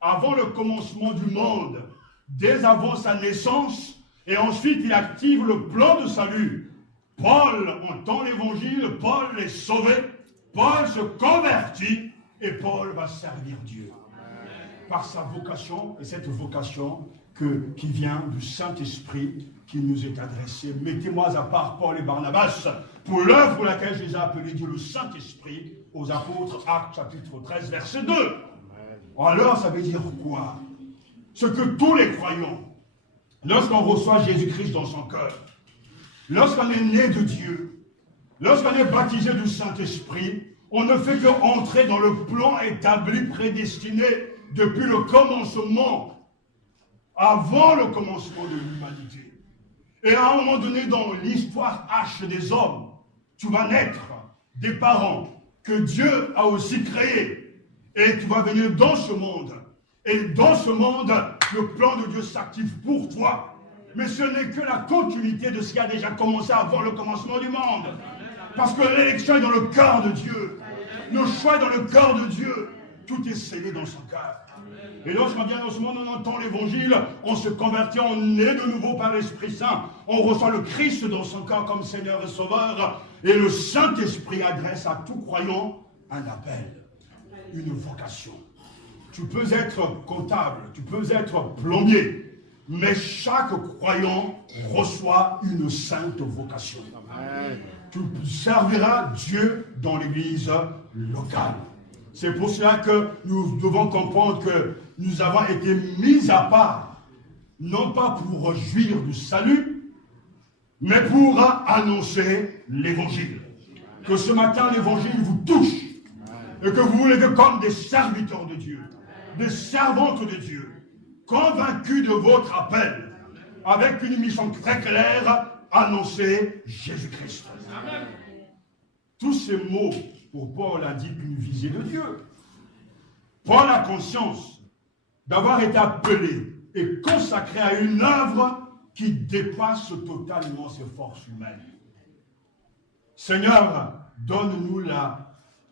avant le commencement du monde, dès avant sa naissance, et ensuite il active le plan de salut. Paul entend l'évangile, Paul est sauvé, Paul se convertit, et Paul va servir Dieu. Par sa vocation, et cette vocation qui vient du Saint-Esprit qui nous est adressée. Mettez-moi à part Paul et Barnabas pour l'œuvre pour laquelle je les ai appelés Dieu, le Saint-Esprit, aux apôtres, Actes chapitre 13, verset 2. Alors, ça veut dire quoi? Ce que tous les croyants, lorsqu'on reçoit Jésus-Christ dans son cœur, lorsqu'on est né de Dieu, lorsqu'on est baptisé du Saint-Esprit, on ne fait qu'entrer dans le plan établi, prédestiné depuis le commencement, avant le commencement de l'humanité. Et à un moment donné, dans l'histoire H des hommes, tu vas naître des parents que Dieu a aussi créés. Et tu vas venir dans ce monde. Et dans ce monde, le plan de Dieu s'active pour toi. Mais ce n'est que la continuité de ce qui a déjà commencé avant le commencement du monde. Parce que l'élection est dans le cœur de Dieu. Le choix est dans le cœur de Dieu. Tout est scellé dans son cœur. Et lorsqu'on vient dans ce monde, on entend l'évangile, on se convertit, on est de nouveau par l'Esprit Saint. On reçoit le Christ dans son cœur comme Seigneur et Sauveur. Et le Saint-Esprit adresse à tout croyant un appel. Une vocation. Tu peux être comptable, tu peux être plombier, mais chaque croyant reçoit une sainte vocation. Amen. Tu serviras Dieu dans l'église locale. C'est pour cela que nous devons comprendre que nous avons été mis à part, non pas pour jouir du salut, mais pour annoncer l'évangile. Que ce matin l'évangile vous touche. Et que vous voulez comme des serviteurs de Dieu, des servantes de Dieu, convaincus de votre appel, avec une mission très claire, annoncer Jésus-Christ. Tous ces mots, pour Paul, indiquent une visée de Dieu. Paul a conscience d'avoir été appelé et consacré à une œuvre qui dépasse totalement ses forces humaines. Seigneur, donne-nous la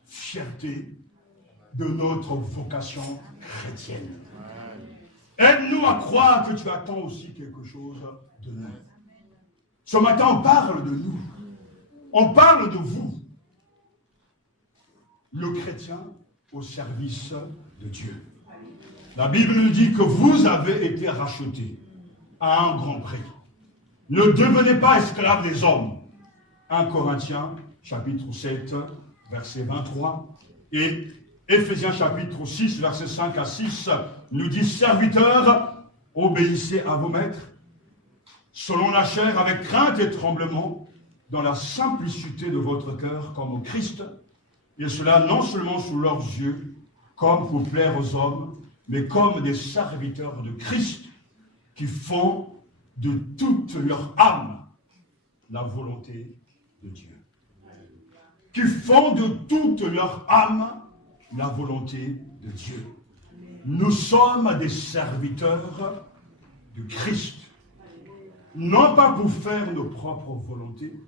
fierté de notre vocation chrétienne. Aide-nous à croire que tu attends aussi quelque chose de nous. Ce matin, on parle de nous. On parle de vous. Le chrétien au service de Dieu. La Bible nous dit que vous avez été rachetés à un grand prix. Ne devenez pas esclaves des hommes. 1 Corinthiens, chapitre 7, verset 23. Et Éphésiens, chapitre 6, verset 5 à 6, nous dit « Serviteurs, obéissez à vos maîtres, selon la chair, avec crainte et tremblement, dans la simplicité de votre cœur, comme au Christ, et cela non seulement sous leurs yeux, comme pour plaire aux hommes, mais comme des serviteurs de Christ, qui font de toute leur âme la volonté de Dieu. Qui font de toute leur âme la volonté de Dieu. Nous sommes des serviteurs de Christ. Non pas pour faire nos propres volontés,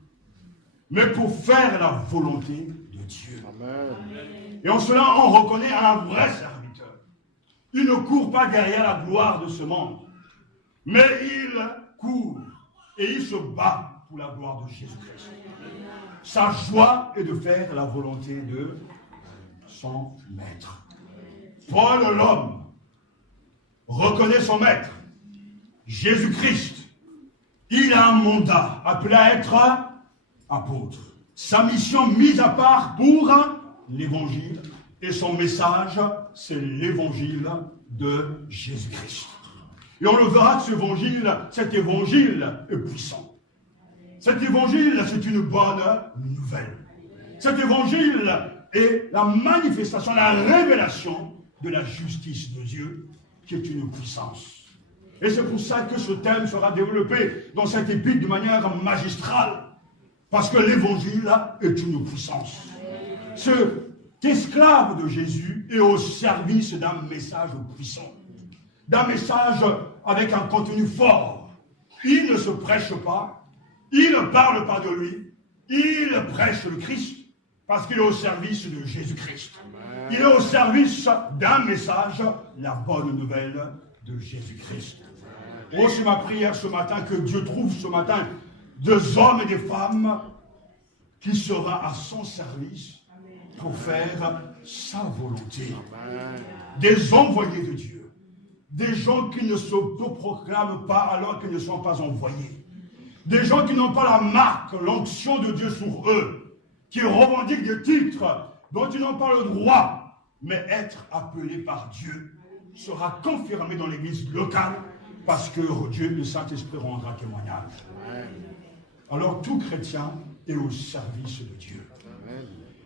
mais pour faire la volonté de Dieu. Amen. Et en cela, on reconnaît un vrai serviteur. Il ne court pas derrière la gloire de ce monde, mais il court et il se bat pour la gloire de Jésus-Christ. Sa joie est de faire la volonté de son maître. Paul, l'homme, reconnaît son maître, Jésus-Christ. Il a un mandat appelé à être apôtre. Sa mission mise à part pour l'évangile. Et son message, c'est l'évangile de Jésus-Christ. Et on le verra que cet évangile est puissant. Cet évangile, c'est une bonne nouvelle. Cet évangile est la manifestation, la révélation de la justice de Dieu, qui est une puissance. Et c'est pour ça que ce thème sera développé dans cette épître de manière magistrale. Parce que l'évangile est une puissance. Cet esclave de Jésus est au service d'un message puissant. D'un message avec un contenu fort. Il ne se prêche pas. Il ne parle pas de lui. Il prêche le Christ. Parce qu'il est au service de Jésus-Christ. Il est au service d'un message, la bonne nouvelle de Jésus-Christ. Oh, c'est ma prière ce matin que Dieu trouve ce matin des hommes et des femmes qui seront à son service pour faire sa volonté. Des envoyés de Dieu. Des gens qui ne s'autoproclament pas alors qu'ils ne sont pas envoyés. Des gens qui n'ont pas la marque, l'onction de Dieu sur eux, qui revendiquent des titres dont ils n'ont pas le droit, mais être appelés par Dieu sera confirmé dans l'église locale parce que Dieu, le Saint-Esprit, rendra témoignage. Alors tout chrétien est au service de Dieu.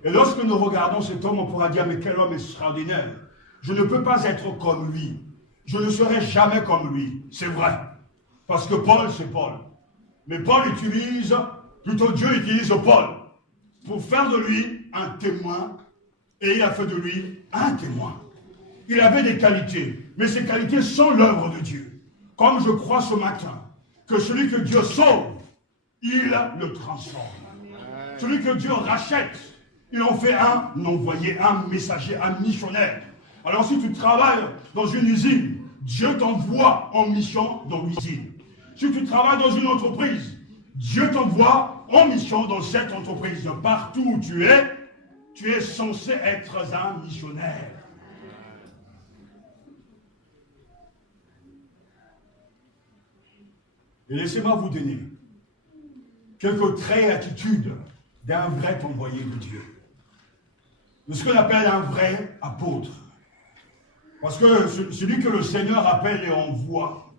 Et lorsque nous regardons cet homme, on pourra dire, mais quel homme extraordinaire. Je ne peux pas être comme lui. Je ne serai jamais comme lui. C'est vrai. Parce que Paul, c'est Paul. Mais Paul utilise, plutôt Dieu utilise Paul pour faire de lui un témoin. Et il a fait de lui un témoin. Il avait des qualités. Mais ces qualités sont l'œuvre de Dieu. Comme je crois ce matin que celui que Dieu sauve, il le transforme. Celui que Dieu rachète, il en fait un envoyé, un messager, un missionnaire. Alors si tu travailles dans une usine, Dieu t'envoie en mission dans l'usine. Si tu travailles dans une entreprise, Dieu t'envoie en mission dans cette entreprise. Partout où tu es censé être un missionnaire. Et laissez-moi vous donner quelques traits et attitudes d'un vrai envoyé de Dieu. De ce qu'on appelle un vrai apôtre. Parce que celui que le Seigneur appelle et envoie,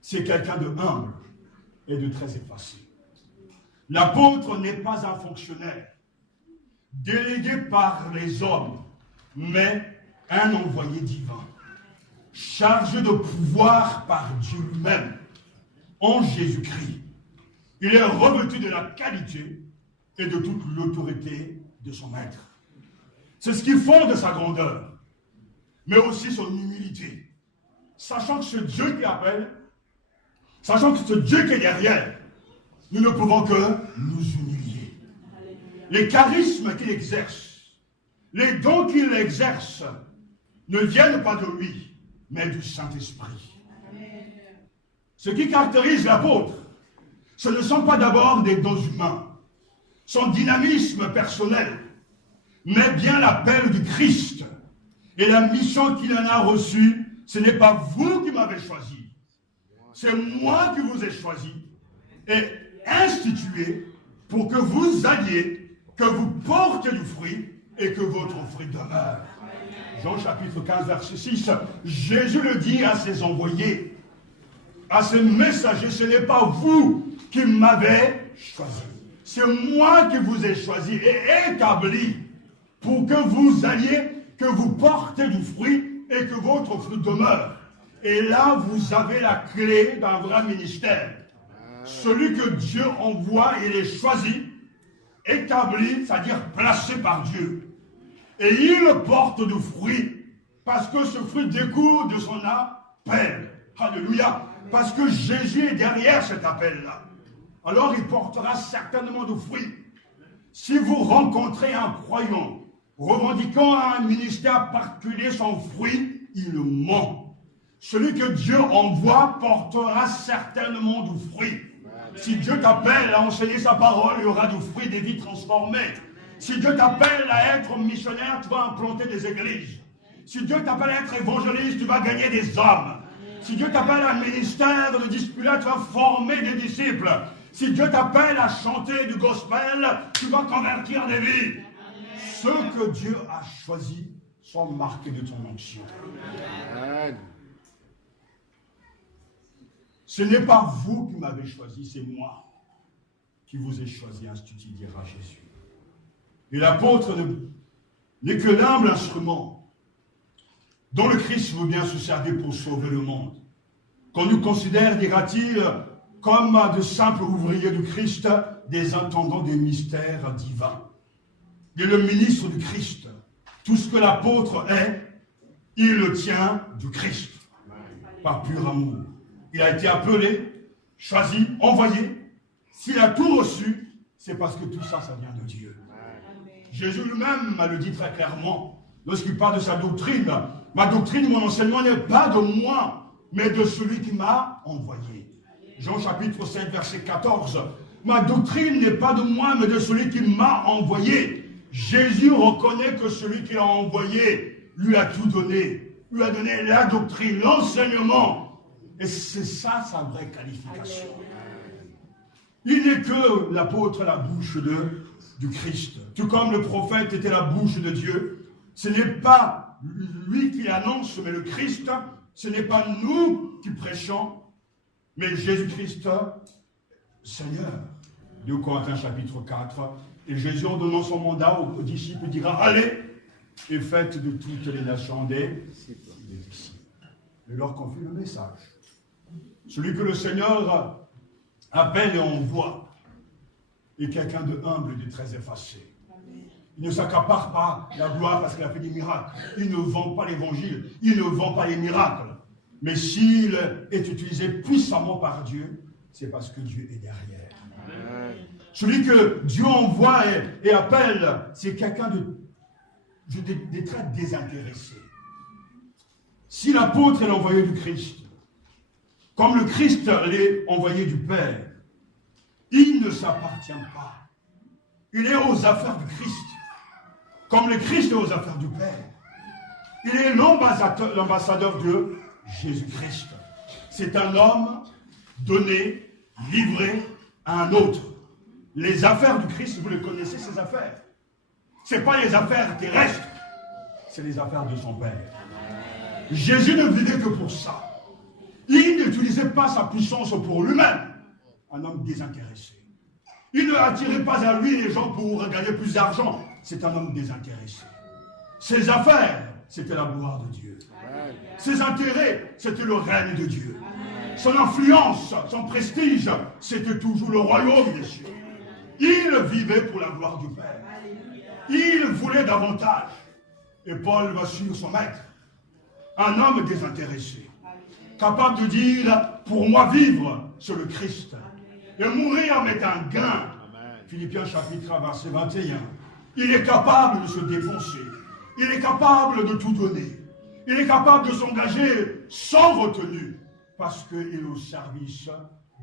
c'est quelqu'un de humble et de très effacé. L'apôtre n'est pas un fonctionnaire délégué par les hommes, mais un envoyé divin, chargé de pouvoir par Dieu lui-même, en Jésus-Christ. Il est revêtu de la qualité et de toute l'autorité de son maître. C'est ce qui fonde sa grandeur, mais aussi son humilité. Sachant que ce Dieu qui appelle, sachant que ce Dieu qui est derrière, nous ne pouvons que nous humilier. Les charismes qu'il exerce, les dons qu'il exerce, ne viennent pas de lui, mais du Saint-Esprit. Ce qui caractérise l'apôtre, ce ne sont pas d'abord des dons humains, son dynamisme personnel, mais bien l'appel du Christ. Et la mission qu'il en a reçue, ce n'est pas vous qui m'avez choisi, c'est moi qui vous ai choisi et institué pour que vous alliez, que vous portiez du fruit et que votre fruit demeure. Jean chapitre 15, verset 6, Jésus le dit à ses envoyés, à ses messagers, ce n'est pas vous qui m'avez choisi. C'est moi qui vous ai choisi et établi pour que vous alliez, que vous portez du fruit et que votre fruit demeure. Et là, vous avez la clé d'un vrai ministère. Celui que Dieu envoie, il est choisi, établi, c'est-à-dire placé par Dieu. Et il porte du fruit parce que ce fruit découle de son appel. Alléluia. Parce que Jésus est derrière cet appel-là. Alors il portera certainement du fruit. Si vous rencontrez un croyant revendiquant un ministère particulier sans fruit, il ment. Celui que Dieu envoie portera certainement du fruit. Si Dieu t'appelle à enseigner sa parole, il y aura du fruit, des vies transformées. Si Dieu t'appelle à être missionnaire, tu vas implanter des églises. Si Dieu t'appelle à être évangéliste, tu vas gagner des hommes. Si Dieu t'appelle à un ministère de disciple, tu vas former des disciples. Si Dieu t'appelle à chanter du gospel, tu vas convertir des vies. Ceux que Dieu a choisis sont marqués de ton onction. Ce n'est pas vous qui m'avez choisi, c'est moi qui vous ai choisi, institut, dira Jésus. Et l'apôtre n'est que l'humble instrument dont le Christ veut bien se servir pour sauver le monde. Qu'on nous considère, dira-t-il, comme de simples ouvriers du Christ, des intendants des mystères divins. Il est le ministre du Christ. Tout ce que l'apôtre est, il le tient du Christ, par pur amour. Il a été appelé, choisi, envoyé. S'il a tout reçu, c'est parce que tout ça, ça vient de Dieu. Jésus lui-même le dit très clairement, lorsqu'il parle de sa doctrine. Ma doctrine, mon enseignement n'est pas de moi, mais de celui qui m'a envoyé. Jean chapitre 7, verset 14. Ma doctrine n'est pas de moi, mais de celui qui m'a envoyé. Jésus reconnaît que celui qui l'a envoyé lui a tout donné. Lui a donné la doctrine, l'enseignement. Et c'est ça sa vraie qualification. Il n'est que l'apôtre à la bouche du Christ. Tout comme le prophète était la bouche de Dieu, ce n'est pas lui qui annonce, mais le Christ. Ce n'est pas nous qui prêchons, mais Jésus-Christ, Seigneur. 2 Corinthiens chapitre 4. Et Jésus, en donnant son mandat aux disciples, dira, allez et faites de toutes les nations des disciples. Et leur confie le message. Celui que le Seigneur appelle et envoie est quelqu'un de humble et de très effacé. Il ne s'accapare pas la gloire parce qu'il a fait des miracles. Il ne vend pas l'évangile. Il ne vend pas les miracles. Mais s'il est utilisé puissamment par Dieu, c'est parce que Dieu est derrière. Amen. Celui que Dieu envoie et appelle, c'est quelqu'un de très désintéressé. Si l'apôtre est l'envoyé du Christ, comme le Christ l'est envoyé du Père, il ne s'appartient pas. Il est aux affaires du Christ, comme le Christ est aux affaires du Père. Il est l'ambassadeur de Jésus-Christ. C'est un homme donné, livré à un autre. Les affaires du Christ, vous les connaissez, ces affaires. Ce n'est pas les affaires terrestres, c'est les affaires de son Père. Jésus ne vivait que pour ça. Il n'utilisait pas sa puissance pour lui-même. Un homme désintéressé. Il ne attirait pas à lui les gens pour gagner plus d'argent. C'est un homme désintéressé. Ses affaires, c'était la gloire de Dieu. Ses intérêts, c'était le règne de Dieu. Son influence, son prestige, c'était toujours le royaume des cieux. Il vivait pour la gloire du Père. Il voulait davantage. Et Paul va suivre son maître. Un homme désintéressé. Capable de dire, pour moi vivre, c'est le Christ. Et mourir m'est un gain. Philippiens chapitre 1, verset 21. Il est capable de se défoncer. Il est capable de tout donner. Il est capable de s'engager sans retenue. Parce qu'il est au service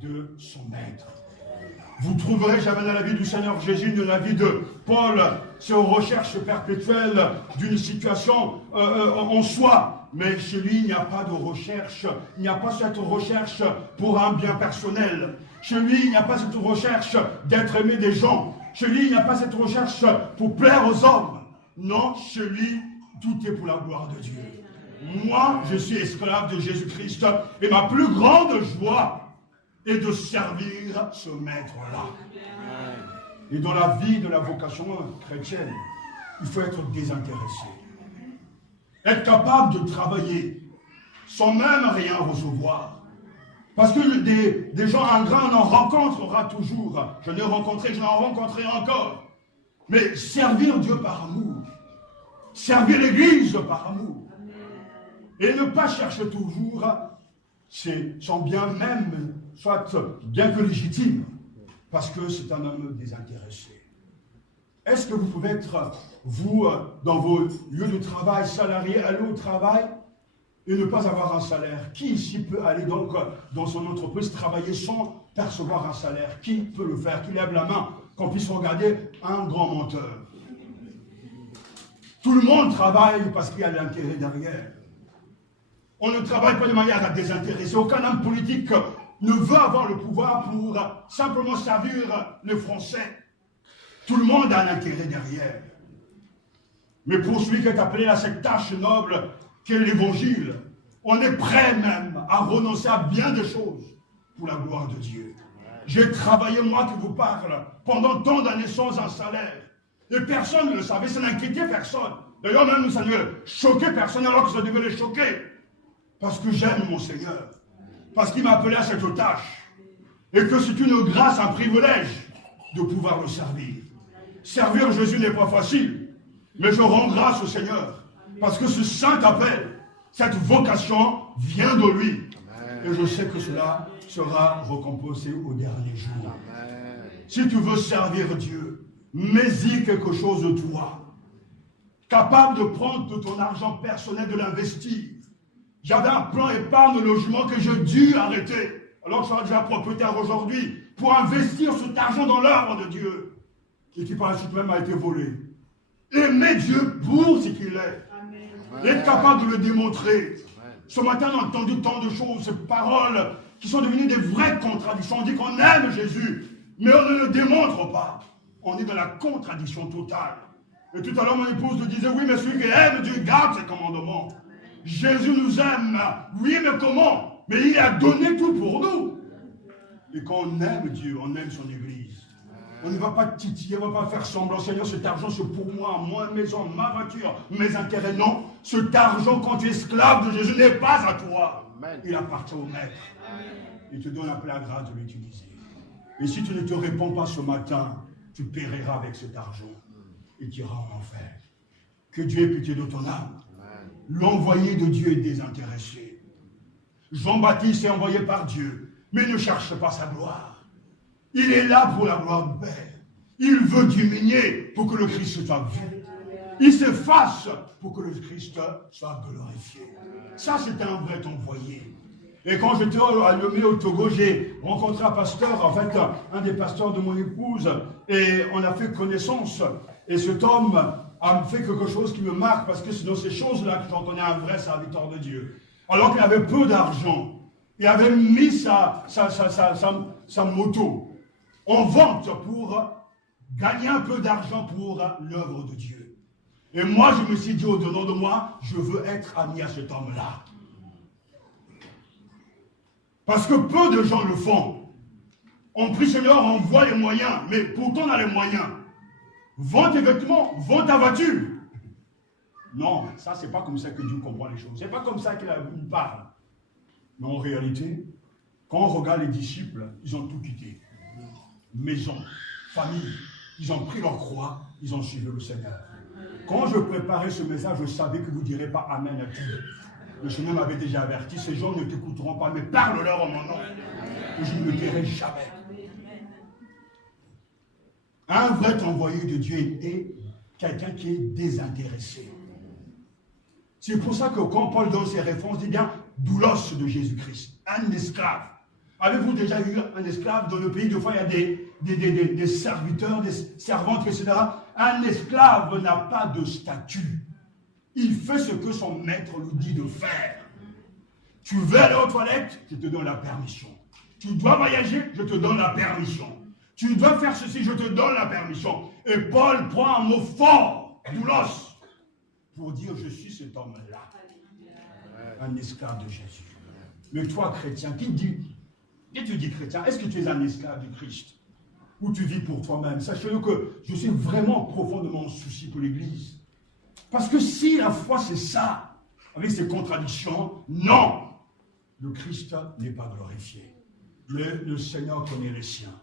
de son maître. Vous ne trouverez jamais dans la vie du Seigneur Jésus, dans la vie de Paul, c'est aux recherches perpétuelles d'une situation en soi. Mais chez lui, il n'y a pas de recherche. Il n'y a pas cette recherche pour un bien personnel. Chez lui, il n'y a pas cette recherche d'être aimé des gens. Chez lui, il n'y a pas cette recherche pour plaire aux hommes. Non, chez lui, tout est pour la gloire de Dieu. Moi, je suis esclave de Jésus-Christ et ma plus grande joie est de servir ce maître-là. Et dans la vie de la vocation chrétienne, il faut être désintéressé. Être capable de travailler sans même rien recevoir. Parce que des gens ingrats, on en rencontrera toujours. Je n'ai rencontré, je n'en rencontrerai encore. Mais servir Dieu par amour. Servir l'Église par amour. Et ne pas chercher toujours son bien même, soit bien que légitime, parce que c'est un homme désintéressé. Est-ce que vous pouvez être, vous, dans vos lieux de travail, salariés, aller au travail, et ne pas avoir un salaire. Qui ici peut aller donc dans son entreprise travailler sans percevoir un salaire? Qui peut le faire? Qui lève la main, qu'on puisse regarder un grand menteur. Tout le monde travaille parce qu'il y a de l'intérêt derrière. On ne travaille pas de manière désintéressée. Aucun homme politique ne veut avoir le pouvoir pour simplement servir les Français. Tout le monde a un intérêt derrière. Mais pour celui qui est appelé à cette tâche noble qu'est l'évangile, on est prêt même à renoncer à bien des choses pour la gloire de Dieu. J'ai travaillé, moi qui vous parle, pendant tant d'années sans un salaire. Et personne ne le savait, ça n'inquiétait personne. D'ailleurs, même ça ne choquait personne alors que ça devait les choquer. Parce que j'aime mon Seigneur. Parce qu'il m'a appelé à cette tâche. Et que c'est une grâce, un privilège de pouvoir le servir. Servir Jésus n'est pas facile. Mais je rends grâce au Seigneur. Parce que ce saint appel, cette vocation vient de lui. Et je sais que cela sera récompensé au dernier jour. Si tu veux servir Dieu, mets-y quelque chose de toi. Capable de prendre de ton argent personnel, de l'investir. J'avais un plan épargne logement que j'ai dû arrêter. Alors que je suis déjà propriétaire aujourd'hui pour investir cet argent dans l'œuvre de Dieu. Et qui par la suite même a été volé. Aimer Dieu pour ce qu'il est. Amen. Être capable de le démontrer. Amen. Ce matin, on a entendu tant de choses, ces paroles qui sont devenues des vraies contradictions. On dit qu'on aime Jésus, mais on ne le démontre pas. On est dans la contradiction totale. Et tout à l'heure, mon épouse nous disait, oui, mais celui qui aime Dieu garde ses commandements. Amen. Jésus nous aime. Oui, mais comment? Mais il a donné tout pour nous. Et quand on aime Dieu, on aime son Église. On ne va pas titiller, on ne va pas faire semblant. Seigneur, cet argent, c'est pour moi, ma maison, ma voiture, mes intérêts. Non, cet argent, quand tu es esclave de Jésus, n'est pas à toi. Amen. Il appartient au Maître. Amen. Il te donne un peu la grâce de l'utiliser. Et si tu ne te réponds pas ce matin, tu périras avec cet argent et tu iras en enfer. Que Dieu ait pitié de ton âme. L'envoyé de Dieu est désintéressé. Jean-Baptiste est envoyé par Dieu, mais ne cherche pas sa gloire. Il est là pour la gloire du Père. Il veut diminuer pour que le Christ soit vu. Il s'efface pour que le Christ soit glorifié. Ça, c'est un vrai envoyé. Et quand j'étais à Lomé au Togo, j'ai rencontré un pasteur, en fait, un des pasteurs de mon épouse, et on a fait connaissance. Et cet homme a fait quelque chose qui me marque, parce que c'est dans ces choses-là que j'entendais un vrai serviteur de Dieu. Alors qu'il avait peu d'argent, il avait mis sa moto en vente pour gagner un peu d'argent pour l'œuvre de Dieu. Et moi, je me suis dit au-dedans de moi, je veux être ami à cet homme-là. Parce que peu de gens le font. On prie, Seigneur, on voit les moyens, mais pourtant on a les moyens. Vends tes vêtements, vends ta voiture. Non, ça, c'est pas comme ça que Dieu comprend les choses. C'est pas comme ça qu'il parle. Mais en réalité, quand on regarde les disciples, ils ont tout quitté. Maison, famille, ils ont pris leur croix, ils ont suivi le Seigneur. Quand je préparais ce message, je savais que vous ne direz pas Amen à tout. Le Seigneur m'avait déjà averti, ces gens ne t'écouteront pas, mais parle-leur en mon nom. Et je ne le dirai jamais. Un vrai envoyé de Dieu est quelqu'un qui est désintéressé. C'est pour ça que quand Paul donne ses références, il dit bien doulos de Jésus-Christ, un esclave. Avez-vous déjà eu un esclave dans le pays? Des fois, il y a des serviteurs, des servantes, etc. Un esclave n'a pas de statut. Il fait ce que son maître lui dit de faire. Tu veux aller aux toilettes? Je te donne la permission. Tu dois voyager? Je te donne la permission. Tu dois faire ceci? Je te donne la permission. Et Paul prend un mot fort, doulos, pour dire je suis cet homme-là. Un esclave de Jésus. Mais toi, chrétien, qui tu dis chrétien? Est-ce que tu es un esclave du Christ? Ou tu vis pour toi-même? Sachez-le que je suis vraiment profondément en souci pour l'Église. Parce que si la foi c'est ça, avec ses contradictions, non, le Christ n'est pas glorifié. Mais le Seigneur connaît les siens.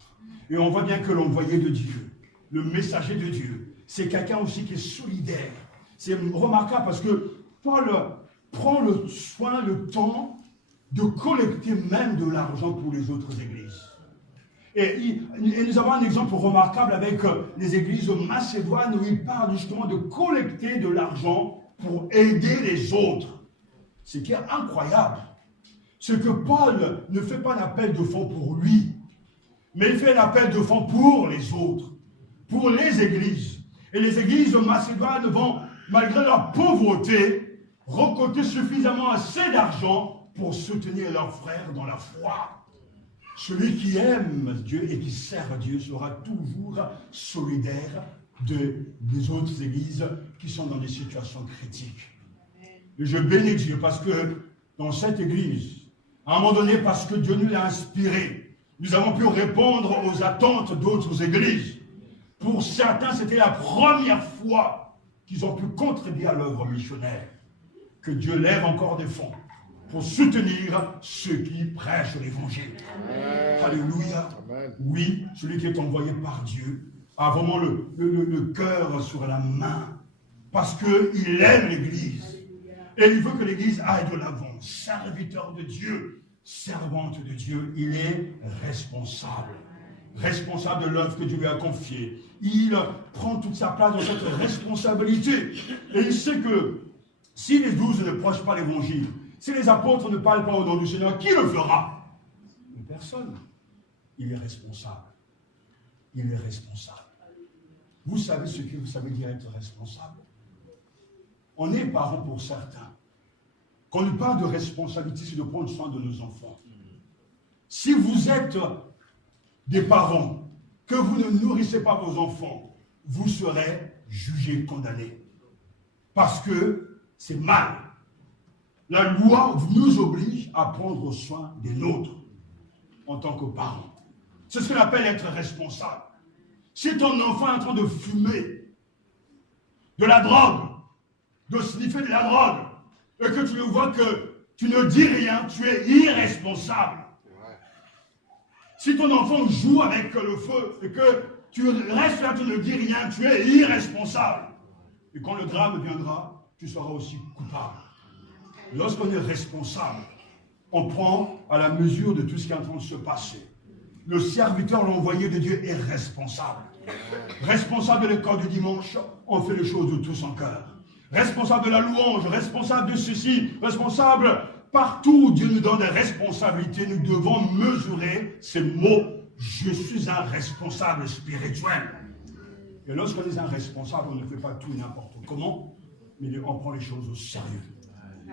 Et on voit bien que l'envoyé de Dieu, le messager de Dieu, c'est quelqu'un aussi qui est solidaire. C'est remarquable parce que Paul prend le soin, le temps de collecter même de l'argent pour les autres églises. Et nous avons un exemple remarquable avec les églises de Macédoine où il parle justement de collecter de l'argent pour aider les autres. Ce qui est incroyable, c'est que Paul ne fait pas l'appel de fonds pour lui, mais il fait l'appel de fonds pour les autres, pour les églises. Et les églises de Macédoine vont, malgré leur pauvreté, récolter suffisamment assez d'argent pour soutenir leurs frères dans la foi. Celui qui aime Dieu et qui sert Dieu sera toujours solidaire des autres églises qui sont dans des situations critiques. Et je bénis Dieu parce que dans cette église, à un moment donné, parce que Dieu nous l'a inspiré, nous avons pu répondre aux attentes d'autres églises. Pour certains, c'était la première fois qu'ils ont pu contribuer à l'œuvre missionnaire. Que Dieu lève encore des fonds pour soutenir ceux qui prêchent l'évangile. Alléluia. Amen. Oui, celui qui est envoyé par Dieu a vraiment le cœur sur la main parce qu'il aime l'église. Et il veut que l'église aille de l'avant. Serviteur de Dieu, servante de Dieu, il est responsable. Responsable de l'œuvre que Dieu lui a confiée. Il prend toute sa place dans cette responsabilité. Et il sait que si les 12 ne prêchent pas l'évangile, si les apôtres ne parlent pas au nom du Seigneur, qui le fera? Personne. Il est responsable. Il est responsable. Vous savez ce que ça veut dire être responsable? On est parents pour certains. Quand on parle de responsabilité, c'est de prendre soin de nos enfants. Si vous êtes des parents, que vous ne nourrissez pas vos enfants, vous serez jugés, condamnés. Parce que c'est mal. La loi nous oblige à prendre soin des nôtres en tant que parents. C'est ce qu'on appelle être responsable. Si ton enfant est en train de fumer de la drogue, de sniffer de la drogue, et que tu le vois que tu ne dis rien, tu es irresponsable. Si ton enfant joue avec le feu et que tu restes là, tu ne dis rien, tu es irresponsable. Et quand le drame viendra, tu seras aussi coupable. Lorsqu'on est responsable, on prend à la mesure de tout ce qui est en train de se passer. Le serviteur, l'envoyé de Dieu, est responsable. Responsable de l'école du dimanche, on fait les choses de tout son cœur. Responsable de la louange, responsable de ceci, responsable partout où Dieu nous donne des responsabilités, nous devons mesurer ces mots. Je suis un responsable spirituel. Et lorsqu'on est un responsable, on ne fait pas tout et n'importe comment, mais on prend les choses au sérieux.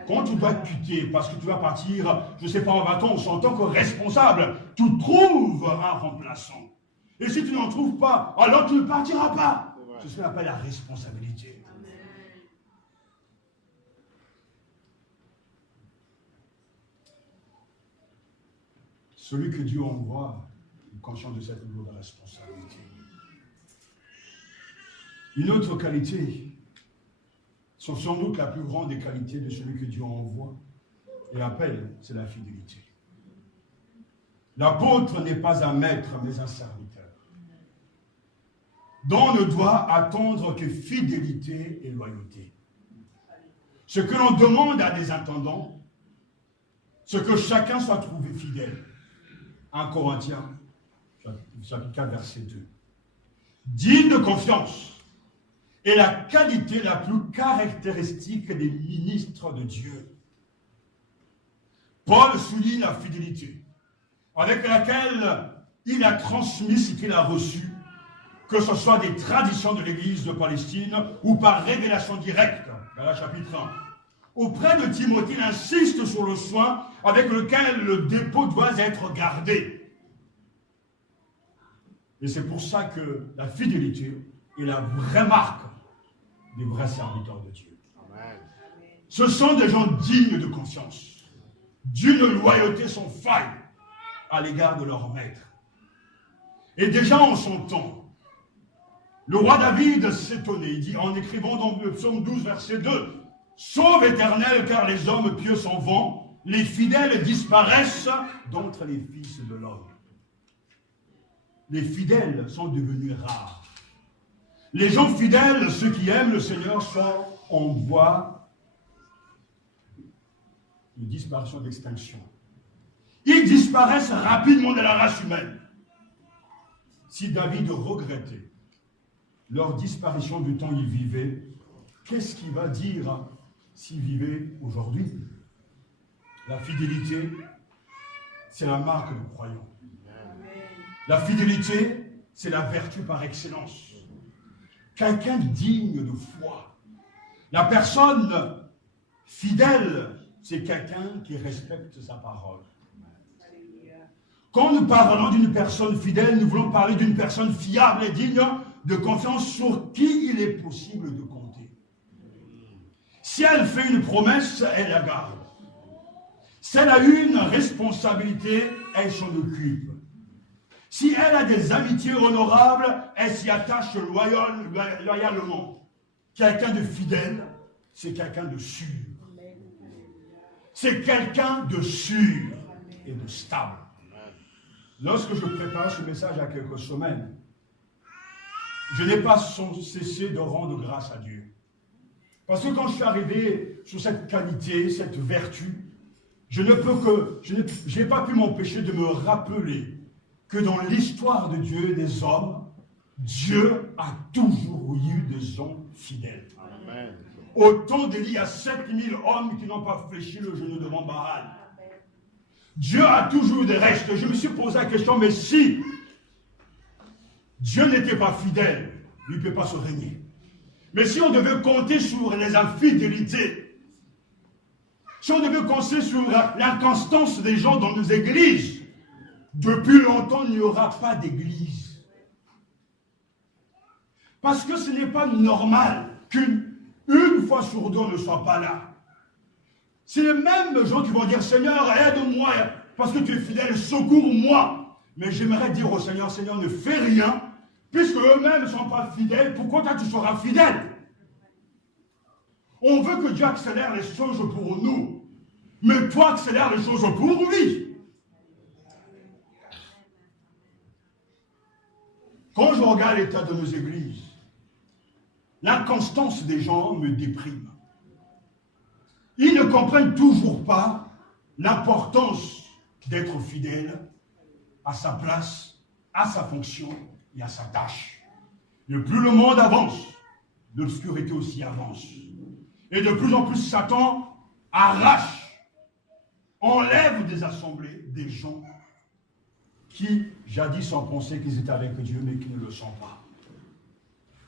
Quand tu dois quitter, parce que tu vas partir, je ne sais pas, en vacances, en tant que responsable, tu trouves un remplaçant. Et si tu n'en trouves pas, alors tu ne partiras pas. C'est ce qu'on appelle la responsabilité. Celui que Dieu envoie est conscient de cette lourde responsabilité. Une autre qualité, sans doute la plus grande des qualités de celui que Dieu envoie et appelle, c'est la fidélité. L'apôtre n'est pas un maître, mais un serviteur, dont on ne doit attendre que fidélité et loyauté. Ce que l'on demande à des intendants, c'est que chacun soit trouvé fidèle. 1 Corinthiens, chapitre 4, verset 2. Digne de confiance est la qualité la plus caractéristique des ministres de Dieu. Paul souligne la fidélité avec laquelle il a transmis ce qu'il a reçu, que ce soit des traditions de l'Église de Palestine ou par révélation directe, dans le chapitre 1. Auprès de Timothée, il insiste sur le soin avec lequel le dépôt doit être gardé. Et c'est pour ça que la fidélité est la vraie marque des vrais serviteurs de Dieu. Amen. Ce sont des gens dignes de confiance, d'une loyauté sans faille à l'égard de leur maître. Et déjà en son temps, le roi David s'étonnait, il dit en écrivant dans le psaume 12, verset 2, « Sauve Éternel, car les hommes pieux s'en vont, les fidèles disparaissent d'entre les fils de l'homme. » Les fidèles sont devenus rares. Les gens fidèles, ceux qui aiment le Seigneur, sont en voie de disparition, d'extinction. Ils disparaissent rapidement de la race humaine. Si David regrettait leur disparition du temps où il vivait, qu'est-ce qu'il va dire s'il vivait aujourd'hui? La fidélité, c'est la marque du croyant. La fidélité, c'est la vertu par excellence. Quelqu'un digne de foi. La personne fidèle, c'est quelqu'un qui respecte sa parole. Quand nous parlons d'une personne fidèle, nous voulons parler d'une personne fiable et digne de confiance sur qui il est possible de compter. Si elle fait une promesse, elle la garde. Si elle a une responsabilité, elle s'en occupe. Si elle a des amitiés honorables, elle s'y attache loyalement. Quelqu'un de fidèle, c'est quelqu'un de sûr. C'est quelqu'un de sûr et de stable. Lorsque je prépare ce message il y a quelques semaines, je n'ai pas cessé de rendre grâce à Dieu. Parce que quand je suis arrivé sur cette qualité, cette vertu, je n'ai pas pu m'empêcher de me rappeler que dans l'histoire de Dieu et des hommes, Dieu a toujours eu des hommes fidèles. Amen. Au temps d'Élie, il y a 7000 hommes qui n'ont pas fléchi le genou devant Baal. Dieu a toujours eu des restes. Je me suis posé la question, mais si Dieu n'était pas fidèle, il ne peut pas se régner. Mais si on devait compter sur les infidélités, si on devait compter sur l'inconstance des gens dans nos églises, depuis longtemps, il n'y aura pas d'église. Parce que ce n'est pas normal qu'une fois sur deux, on ne soit pas là. C'est les mêmes gens qui vont dire, Seigneur, aide-moi, parce que tu es fidèle, secours-moi. Mais j'aimerais dire au Seigneur, Seigneur, ne fais rien, puisque eux-mêmes ne sont pas fidèles, pourquoi toi tu seras fidèle? On veut que Dieu accélère les choses pour nous, mais toi accélère les choses pour lui. Quand je regarde l'état de nos églises, l'inconstance des gens me déprime. Ils ne comprennent toujours pas l'importance d'être fidèle à sa place, à sa fonction et à sa tâche. Et plus le monde avance, l'obscurité aussi avance. Et de plus en plus, Satan arrache, enlève des assemblées des gens qui, jadis, ont pensé qu'ils étaient avec Dieu, mais qui ne le sont pas.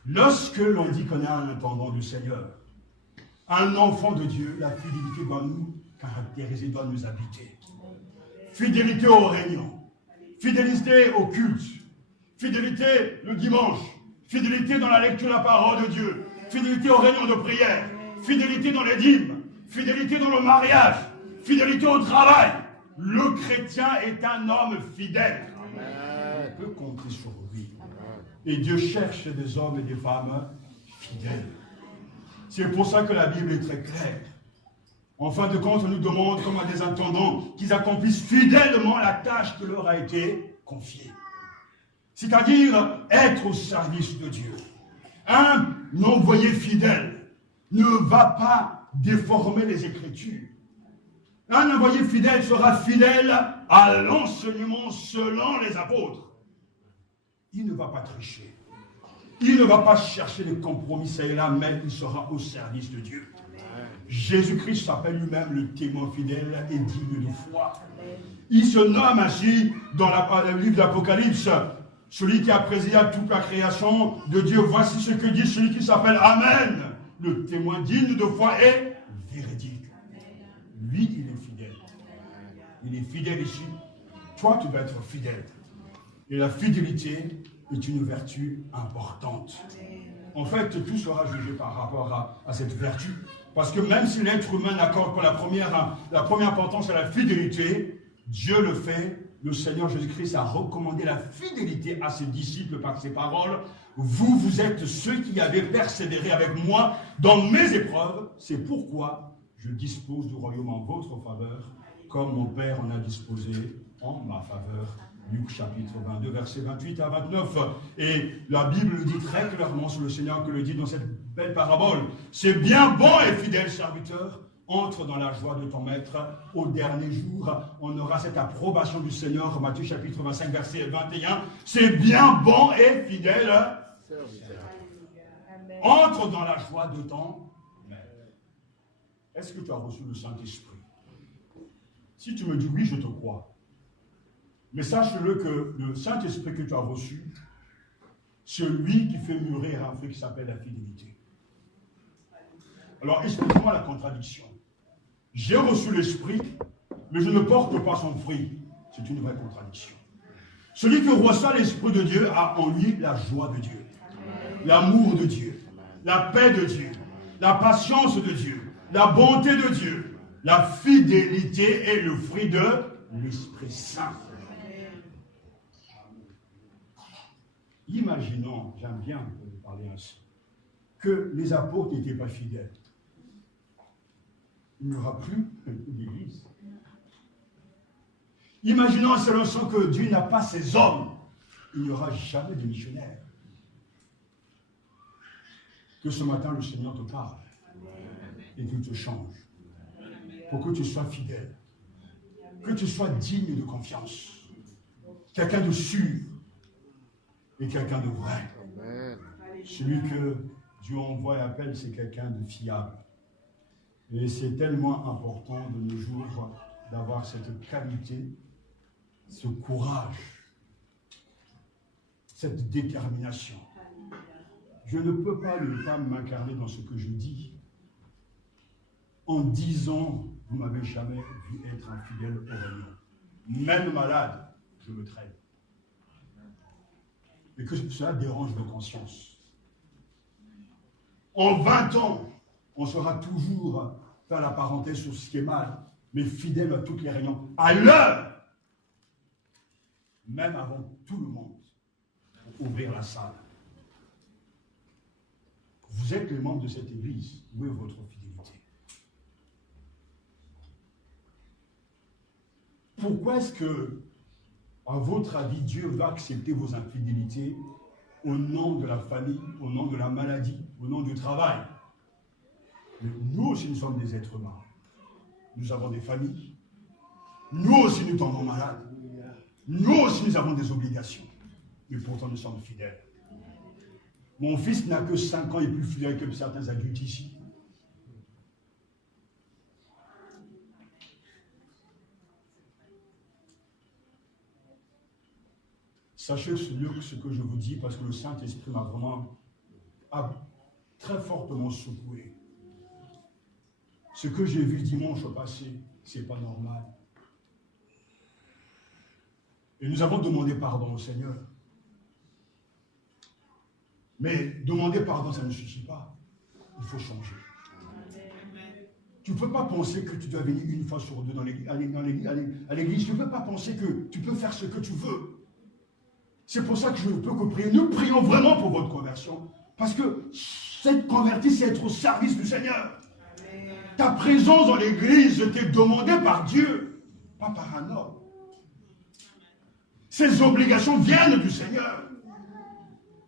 Lorsque l'on dit qu'on est un intendant du Seigneur, un enfant de Dieu, la fidélité doit nous caractériser, doit nous habiter. Fidélité au réunion, fidélité au culte, fidélité le dimanche, fidélité dans la lecture de la parole de Dieu, fidélité aux réunions de prière, fidélité dans les dîmes, fidélité dans le mariage, fidélité au travail. Le chrétien est un homme fidèle. Amen. On peut compter sur lui. Et Dieu cherche des hommes et des femmes fidèles. C'est pour ça que la Bible est très claire. En fin de compte, on nous demande, comme à des intendants, qu'ils accomplissent fidèlement la tâche qui leur a été confiée. C'est-à-dire être au service de Dieu. Un envoyé fidèle ne va pas déformer les Écritures. Un envoyé fidèle sera fidèle à l'enseignement selon les apôtres. Il ne va pas tricher. Il ne va pas chercher les compromis ça et là, mais il sera au service de Dieu. Jésus-Christ s'appelle lui-même le témoin fidèle et digne de foi. Il se nomme ainsi dans le livre d'Apocalypse, celui qui a présidé à toute la création de Dieu. Voici ce que dit celui qui s'appelle Amen, le témoin digne de foi et véridique. Lui, il est fidèle. Il est fidèle ici. Toi, tu dois être fidèle. Et la fidélité est une vertu importante. En fait, tout sera jugé par rapport à cette vertu. Parce que même si l'être humain n'accorde pas la première importance à la fidélité, Dieu le fait. Le Seigneur Jésus-Christ a recommandé la fidélité à ses disciples par ses paroles. Vous êtes ceux qui avez persévéré avec moi dans mes épreuves. C'est pourquoi je dispose du royaume en votre faveur, comme mon Père en a disposé en ma faveur. Luc chapitre 22, versets 28 à 29. Et la Bible le dit très clairement, c'est le Seigneur qui le dit dans cette belle parabole. C'est bien bon et fidèle serviteur, entre dans la joie de ton maître. Au dernier jour, on aura cette approbation du Seigneur. Matthieu chapitre 25, verset 21. C'est bien bon et fidèle serviteur. Entre dans la joie de ton maître. Est-ce que tu as reçu le Saint-Esprit? Si tu me dis oui, je te crois. Mais sache-le que le Saint-Esprit que tu as reçu, c'est lui qui fait mûrir un fruit qui s'appelle la fidélité. Alors explique-moi la contradiction. J'ai reçu l'Esprit, mais je ne porte pas son fruit. C'est une vraie contradiction. Celui qui reçoit l'Esprit de Dieu a en lui la joie de Dieu, l'amour de Dieu, la paix de Dieu, la patience de Dieu, la bonté de Dieu, la fidélité et le fruit de l'Esprit Saint. Imaginons, j'aime bien parler ainsi, que les apôtres n'étaient pas fidèles. Il n'y aura plus d'église. Imaginons à ce leçon que Dieu n'a pas ses hommes. Il n'y aura jamais de missionnaires. Que ce matin, le Seigneur te parle et qu'il te change pour que tu sois fidèle, que tu sois digne de confiance, quelqu'un de sûr et quelqu'un de vrai. Celui que Dieu envoie et appelle, c'est quelqu'un de fiable. Et c'est tellement important de nos jours d'avoir cette qualité, ce courage, cette détermination. Je ne peux pas ne pas m'incarner dans ce que je dis. En 10 ans, vous ne m'avez jamais vu être infidèle au réunion. Même malade, je me traîne. Et que cela dérange vos consciences. En 20 ans, on sera toujours faire la parenthèse sur ce qui est mal, mais fidèle à toutes les réunions. À l'heure, même avant tout le monde, pour ouvrir la salle. Vous êtes les membres de cette église. Où est votre fidélité? Pourquoi est-ce que, à votre avis, Dieu va accepter vos infidélités au nom de la famille, au nom de la maladie, au nom du travail? Mais nous aussi, nous sommes des êtres humains. Nous avons des familles. Nous aussi, nous tombons malades. Nous aussi, nous avons des obligations. Mais pourtant, nous sommes fidèles. Mon fils n'a que 5 ans et plus fidèle que certains adultes ici. Sachez ce que je vous dis, parce que le Saint-Esprit m'a vraiment très fortement secoué. Ce que j'ai vu dimanche passé, ce n'est pas normal. Et nous avons demandé pardon au Seigneur. Mais demander pardon, ça ne suffit pas. Il faut changer. Tu ne peux pas penser que tu dois venir une fois sur deux à l'église. Tu ne peux pas penser que tu peux faire ce que tu veux. C'est pour ça que je ne peux que prier. Nous prions vraiment pour votre conversion. Parce que cette convertie, c'est être au service du Seigneur. Ta présence dans l'église t'est demandée par Dieu, pas par un homme. Ces obligations viennent du Seigneur.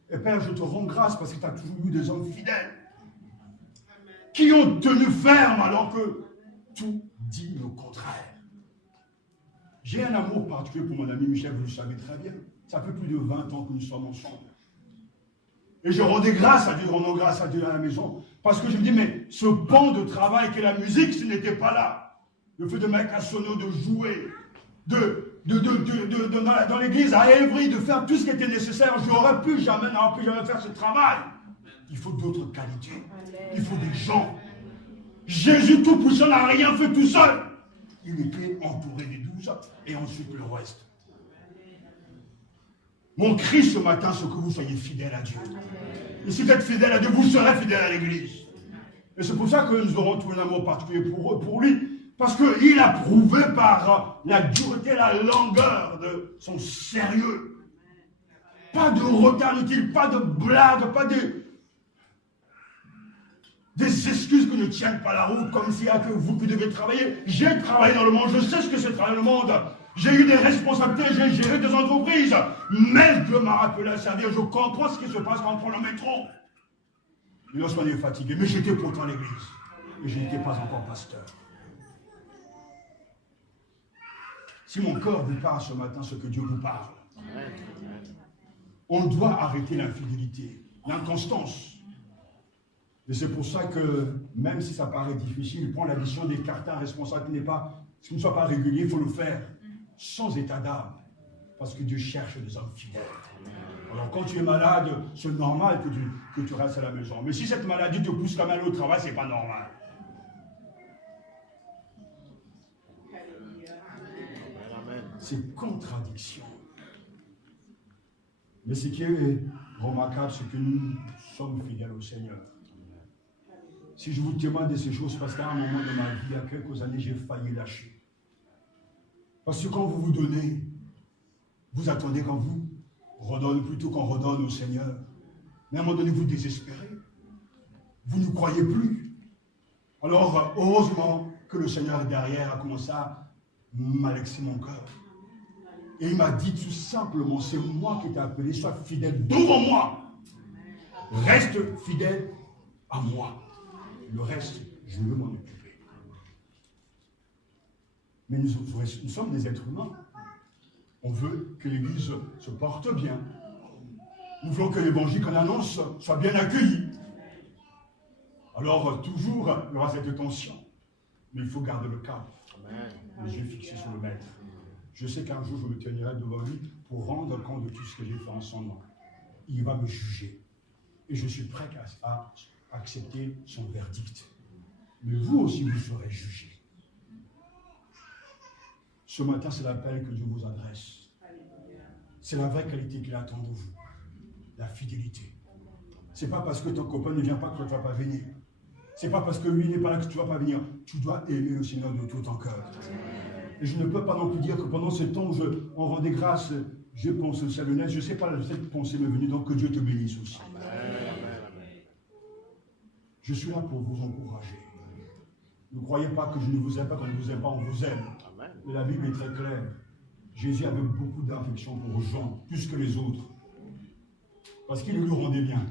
Et Père, je te rends grâce parce que tu as toujours eu des hommes fidèles qui ont tenu ferme alors que tout dit le contraire. J'ai un amour particulier pour mon ami Michel, vous le savez très bien. Ça fait plus de 20 ans que nous sommes ensemble. Et je rendais grâce à Dieu, rendons grâce à Dieu à la maison. Parce que je me dis, mais ce pan de travail qu'est la musique, ce n'était pas là. Le fait de mettre un sono, de jouer, dans l'église à Évry, de faire tout ce qui était nécessaire, je n'aurais pu jamais faire ce travail. Il faut d'autres qualités. Il faut des gens. Jésus tout-puissant n'a rien fait tout seul. Il était entouré des 12 et ensuite le reste. Mon cri ce matin, c'est que vous soyez fidèles à Dieu. Et si vous êtes fidèles à Dieu, vous serez fidèles à l'église. Et c'est pour ça que nous aurons tout un amour particulier pour lui. Parce qu'il a prouvé par la dureté, la longueur de son sérieux. Pas de retard inutile, pas de blagues, pas des excuses qui ne tiennent pas la route, comme s'il n'y a que vous qui devez travailler. J'ai travaillé dans le monde, je sais ce que c'est travailler dans le monde. J'ai eu des responsabilités, j'ai géré des entreprises. Mais Dieu m'a rappelé à servir, je comprends ce qui se passe quand on prend le métro. Et lorsqu'on est fatigué, mais j'étais pourtant à l'église. Et je n'étais pas encore pasteur. Si mon corps vous parle ce matin, ce que Dieu vous parle, on doit arrêter l'infidélité, l'inconstance. Et c'est pour ça que, même si ça paraît difficile, il prend la décision d'écarter un responsable qui n'est pas Ce qui ne soit pas régulier, il faut le faire sans état d'âme. Parce que Dieu cherche des hommes fidèles. Alors quand tu es malade, c'est normal que tu restes à la maison. Mais si cette maladie te pousse quand même au travail, c'est pas normal. C'est contradiction. Mais ce qui est remarquable, c'est que nous sommes fidèles au Seigneur. Si je vous témoigne de ces choses, parce qu'à un moment de ma vie, il y a quelques années, j'ai failli lâcher. Parce que quand vous vous donnez, vous attendez qu'on vous redonne plutôt qu'on redonne au Seigneur. Mais à un moment donné, vous désespérez. Vous ne croyez plus. Alors, heureusement que le Seigneur derrière a commencé à m'alexer mon cœur. Et il m'a dit tout simplement, c'est moi qui t'ai appelé, sois fidèle devant moi. Reste fidèle à moi. Le reste, je veux m'en occuper. Mais nous sommes des êtres humains. On veut que l'Église se porte bien. Nous voulons que l'évangile qu'on annonce soit bien accueilli. Alors, toujours, il y aura cette tension. Mais il faut garder le cap. Les yeux fixés sur le Maître. Je sais qu'un jour, je me tiendrai devant lui pour rendre compte de tout ce que j'ai fait en son nom. Il va me juger. Et je suis prêt à accepter son verdict. Mais vous aussi, vous serez jugés. Ce matin, c'est l'appel que Dieu vous adresse. C'est la vraie qualité qu'il attend de vous. La fidélité. Ce n'est pas parce que ton copain ne vient pas que toi, tu ne vas pas venir. Ce n'est pas parce que lui n'est pas là que tu ne vas pas venir. Tu dois aimer le Seigneur de tout ton cœur. Et je ne peux pas non plus dire que pendant ce temps où on rendait grâce, je pense au ciel honnête, je ne sais pas, cette pensée m'est venue, donc que Dieu te bénisse aussi. Je suis là pour vous encourager. Ne croyez pas que je ne vous aime pas, qu'on ne vous aime pas, on vous aime. Mais la Bible est très claire. Jésus avait beaucoup d'affection pour Jean, plus que les autres. Parce qu'il lui rendait bien.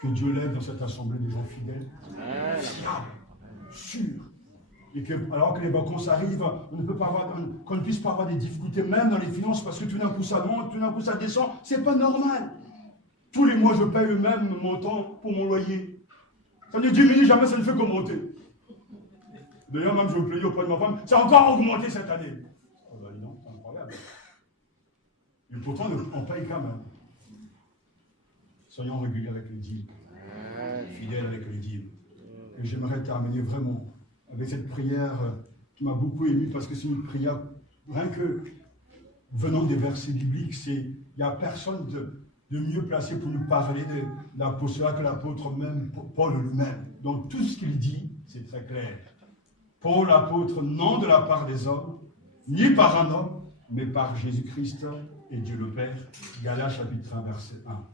Que Dieu lève dans cette assemblée des gens fidèles, fiables, sûrs. Et que, alors que les vacances arrivent, qu'on ne puisse pas avoir des difficultés, même dans les finances, parce que tout d'un coup ça monte, tout d'un coup ça descend. C'est pas normal. Tous les mois, je paye le même montant pour mon loyer. Ça ne diminue jamais, ça ne fait qu'augmenter. D'ailleurs, même je me plaignais auprès de ma femme, ça a encore augmenté cette année. Oh ben non, c'est incroyable. Et pourtant, on paye quand même. Soyons réguliers avec le dîme. Fidèles avec le dîme. Et j'aimerais terminer vraiment avec cette prière qui m'a beaucoup ému, parce que c'est une prière, rien que venant des versets bibliques, il n'y a personne de mieux placé pour nous parler de l'apostolat que l'apôtre même, Paul lui-même. Donc tout ce qu'il dit, c'est très clair. Paul, l'apôtre, non de la part des hommes, ni par un homme, mais par Jésus-Christ et Dieu le Père. Galates chapitre 1, verset 1.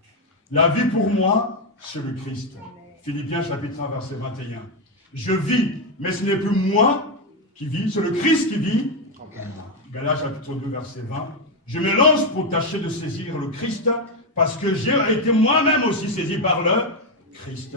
La vie pour moi, c'est le Christ. Philippiens chapitre 1, verset 21. Je vis, mais ce n'est plus moi qui vis, c'est le Christ qui vit. Galates chapitre 2, verset 20. Je me lance pour tâcher de saisir le Christ, parce que j'ai été moi-même aussi saisi par le Christ.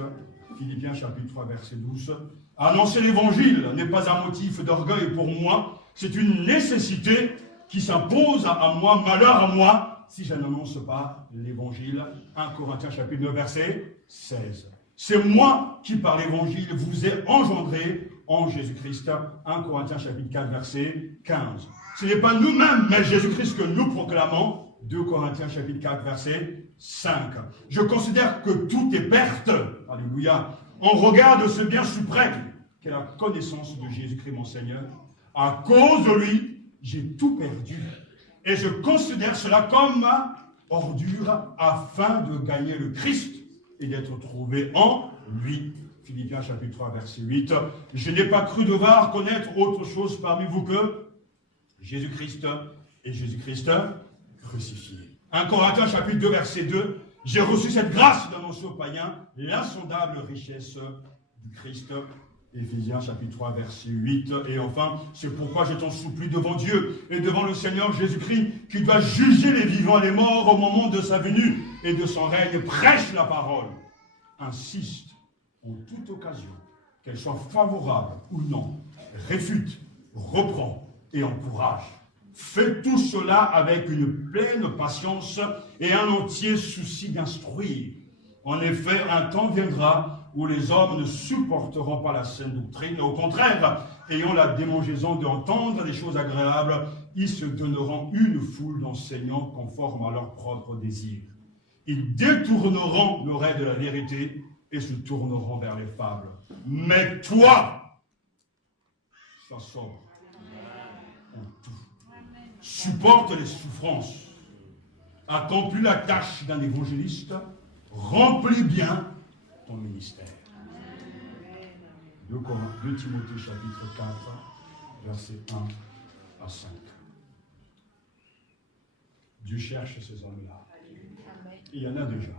Philippiens chapitre 3, verset 12. Annoncer l'évangile n'est pas un motif d'orgueil pour moi, c'est une nécessité qui s'impose à moi, malheur à moi, si je n'annonce pas l'évangile. 1 Corinthiens chapitre 9, verset 16. C'est moi qui, par l'évangile, vous ai engendré en Jésus-Christ. 1 Corinthiens chapitre 4, verset 15. Ce n'est pas nous-mêmes, mais Jésus-Christ que nous proclamons. 2 Corinthiens chapitre 4, verset 5. Je considère que tout est perte, alléluia, en regard de ce bien suprême qu'est la connaissance de Jésus-Christ mon Seigneur. À cause de lui, j'ai tout perdu. Et je considère cela comme ordure afin de gagner le Christ et d'être trouvé en lui. Philippiens chapitre 3, verset 8. Je n'ai pas cru devoir connaître autre chose parmi vous que Jésus-Christ et Jésus-Christ crucifié. 1 Corinthiens chapitre 2, verset 2. J'ai reçu cette grâce d'annoncer aux païens l'insondable richesse du Christ. Éphésiens chapitre 3, verset 8. Et enfin, c'est pourquoi je t'en supplie devant Dieu et devant le Seigneur Jésus-Christ, qui doit juger les vivants et les morts au moment de sa venue et de son règne. Prêche la parole. Insiste en toute occasion, qu'elle soit favorable ou non. Réfute, reprend et encourage. Fais tout cela avec une pleine patience et un entier souci d'instruire. En effet, un temps viendra où les hommes ne supporteront pas la saine doctrine. Au contraire, ayant la démangeaison d'entendre des choses agréables, ils se donneront une foule d'enseignants conformes à leurs propres désirs. Ils détourneront l'oreille de la vérité et se tourneront vers les fables. Mais toi, sois sobre en tout. Supporte les souffrances. Accomplis la tâche d'un évangéliste. Remplis bien ton ministère. 2 Timothée chapitre 4, versets 1 à 5. Dieu cherche ces hommes-là. Il y en a déjà.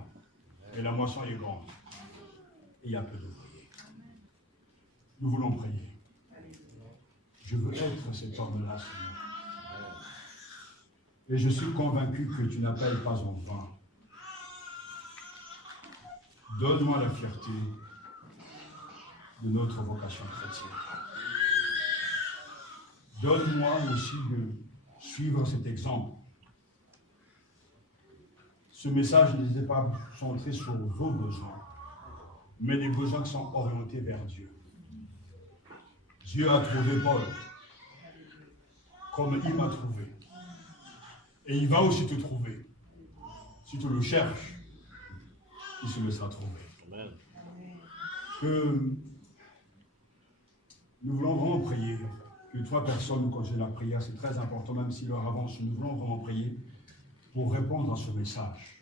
Et la moisson est grande. Et il y a peu d'ouvriers. Nous voulons prier. Je veux être cet homme-là, Seigneur. Et je suis convaincu que tu n'appelles pas en vain. Donne-moi la fierté de notre vocation chrétienne. Donne-moi aussi de suivre cet exemple. Ce message n'était pas centré sur vos besoins, mais des besoins qui sont orientés vers Dieu. Dieu a trouvé Paul, comme il m'a trouvé. Et il va aussi te trouver. Si tu le cherches, il se laissera trouver. Amen. Que nous voulons vraiment prier. Que 3 personnes nous continuent la prière, c'est très important, même si l'heure avance, nous voulons vraiment prier pour répondre à ce message.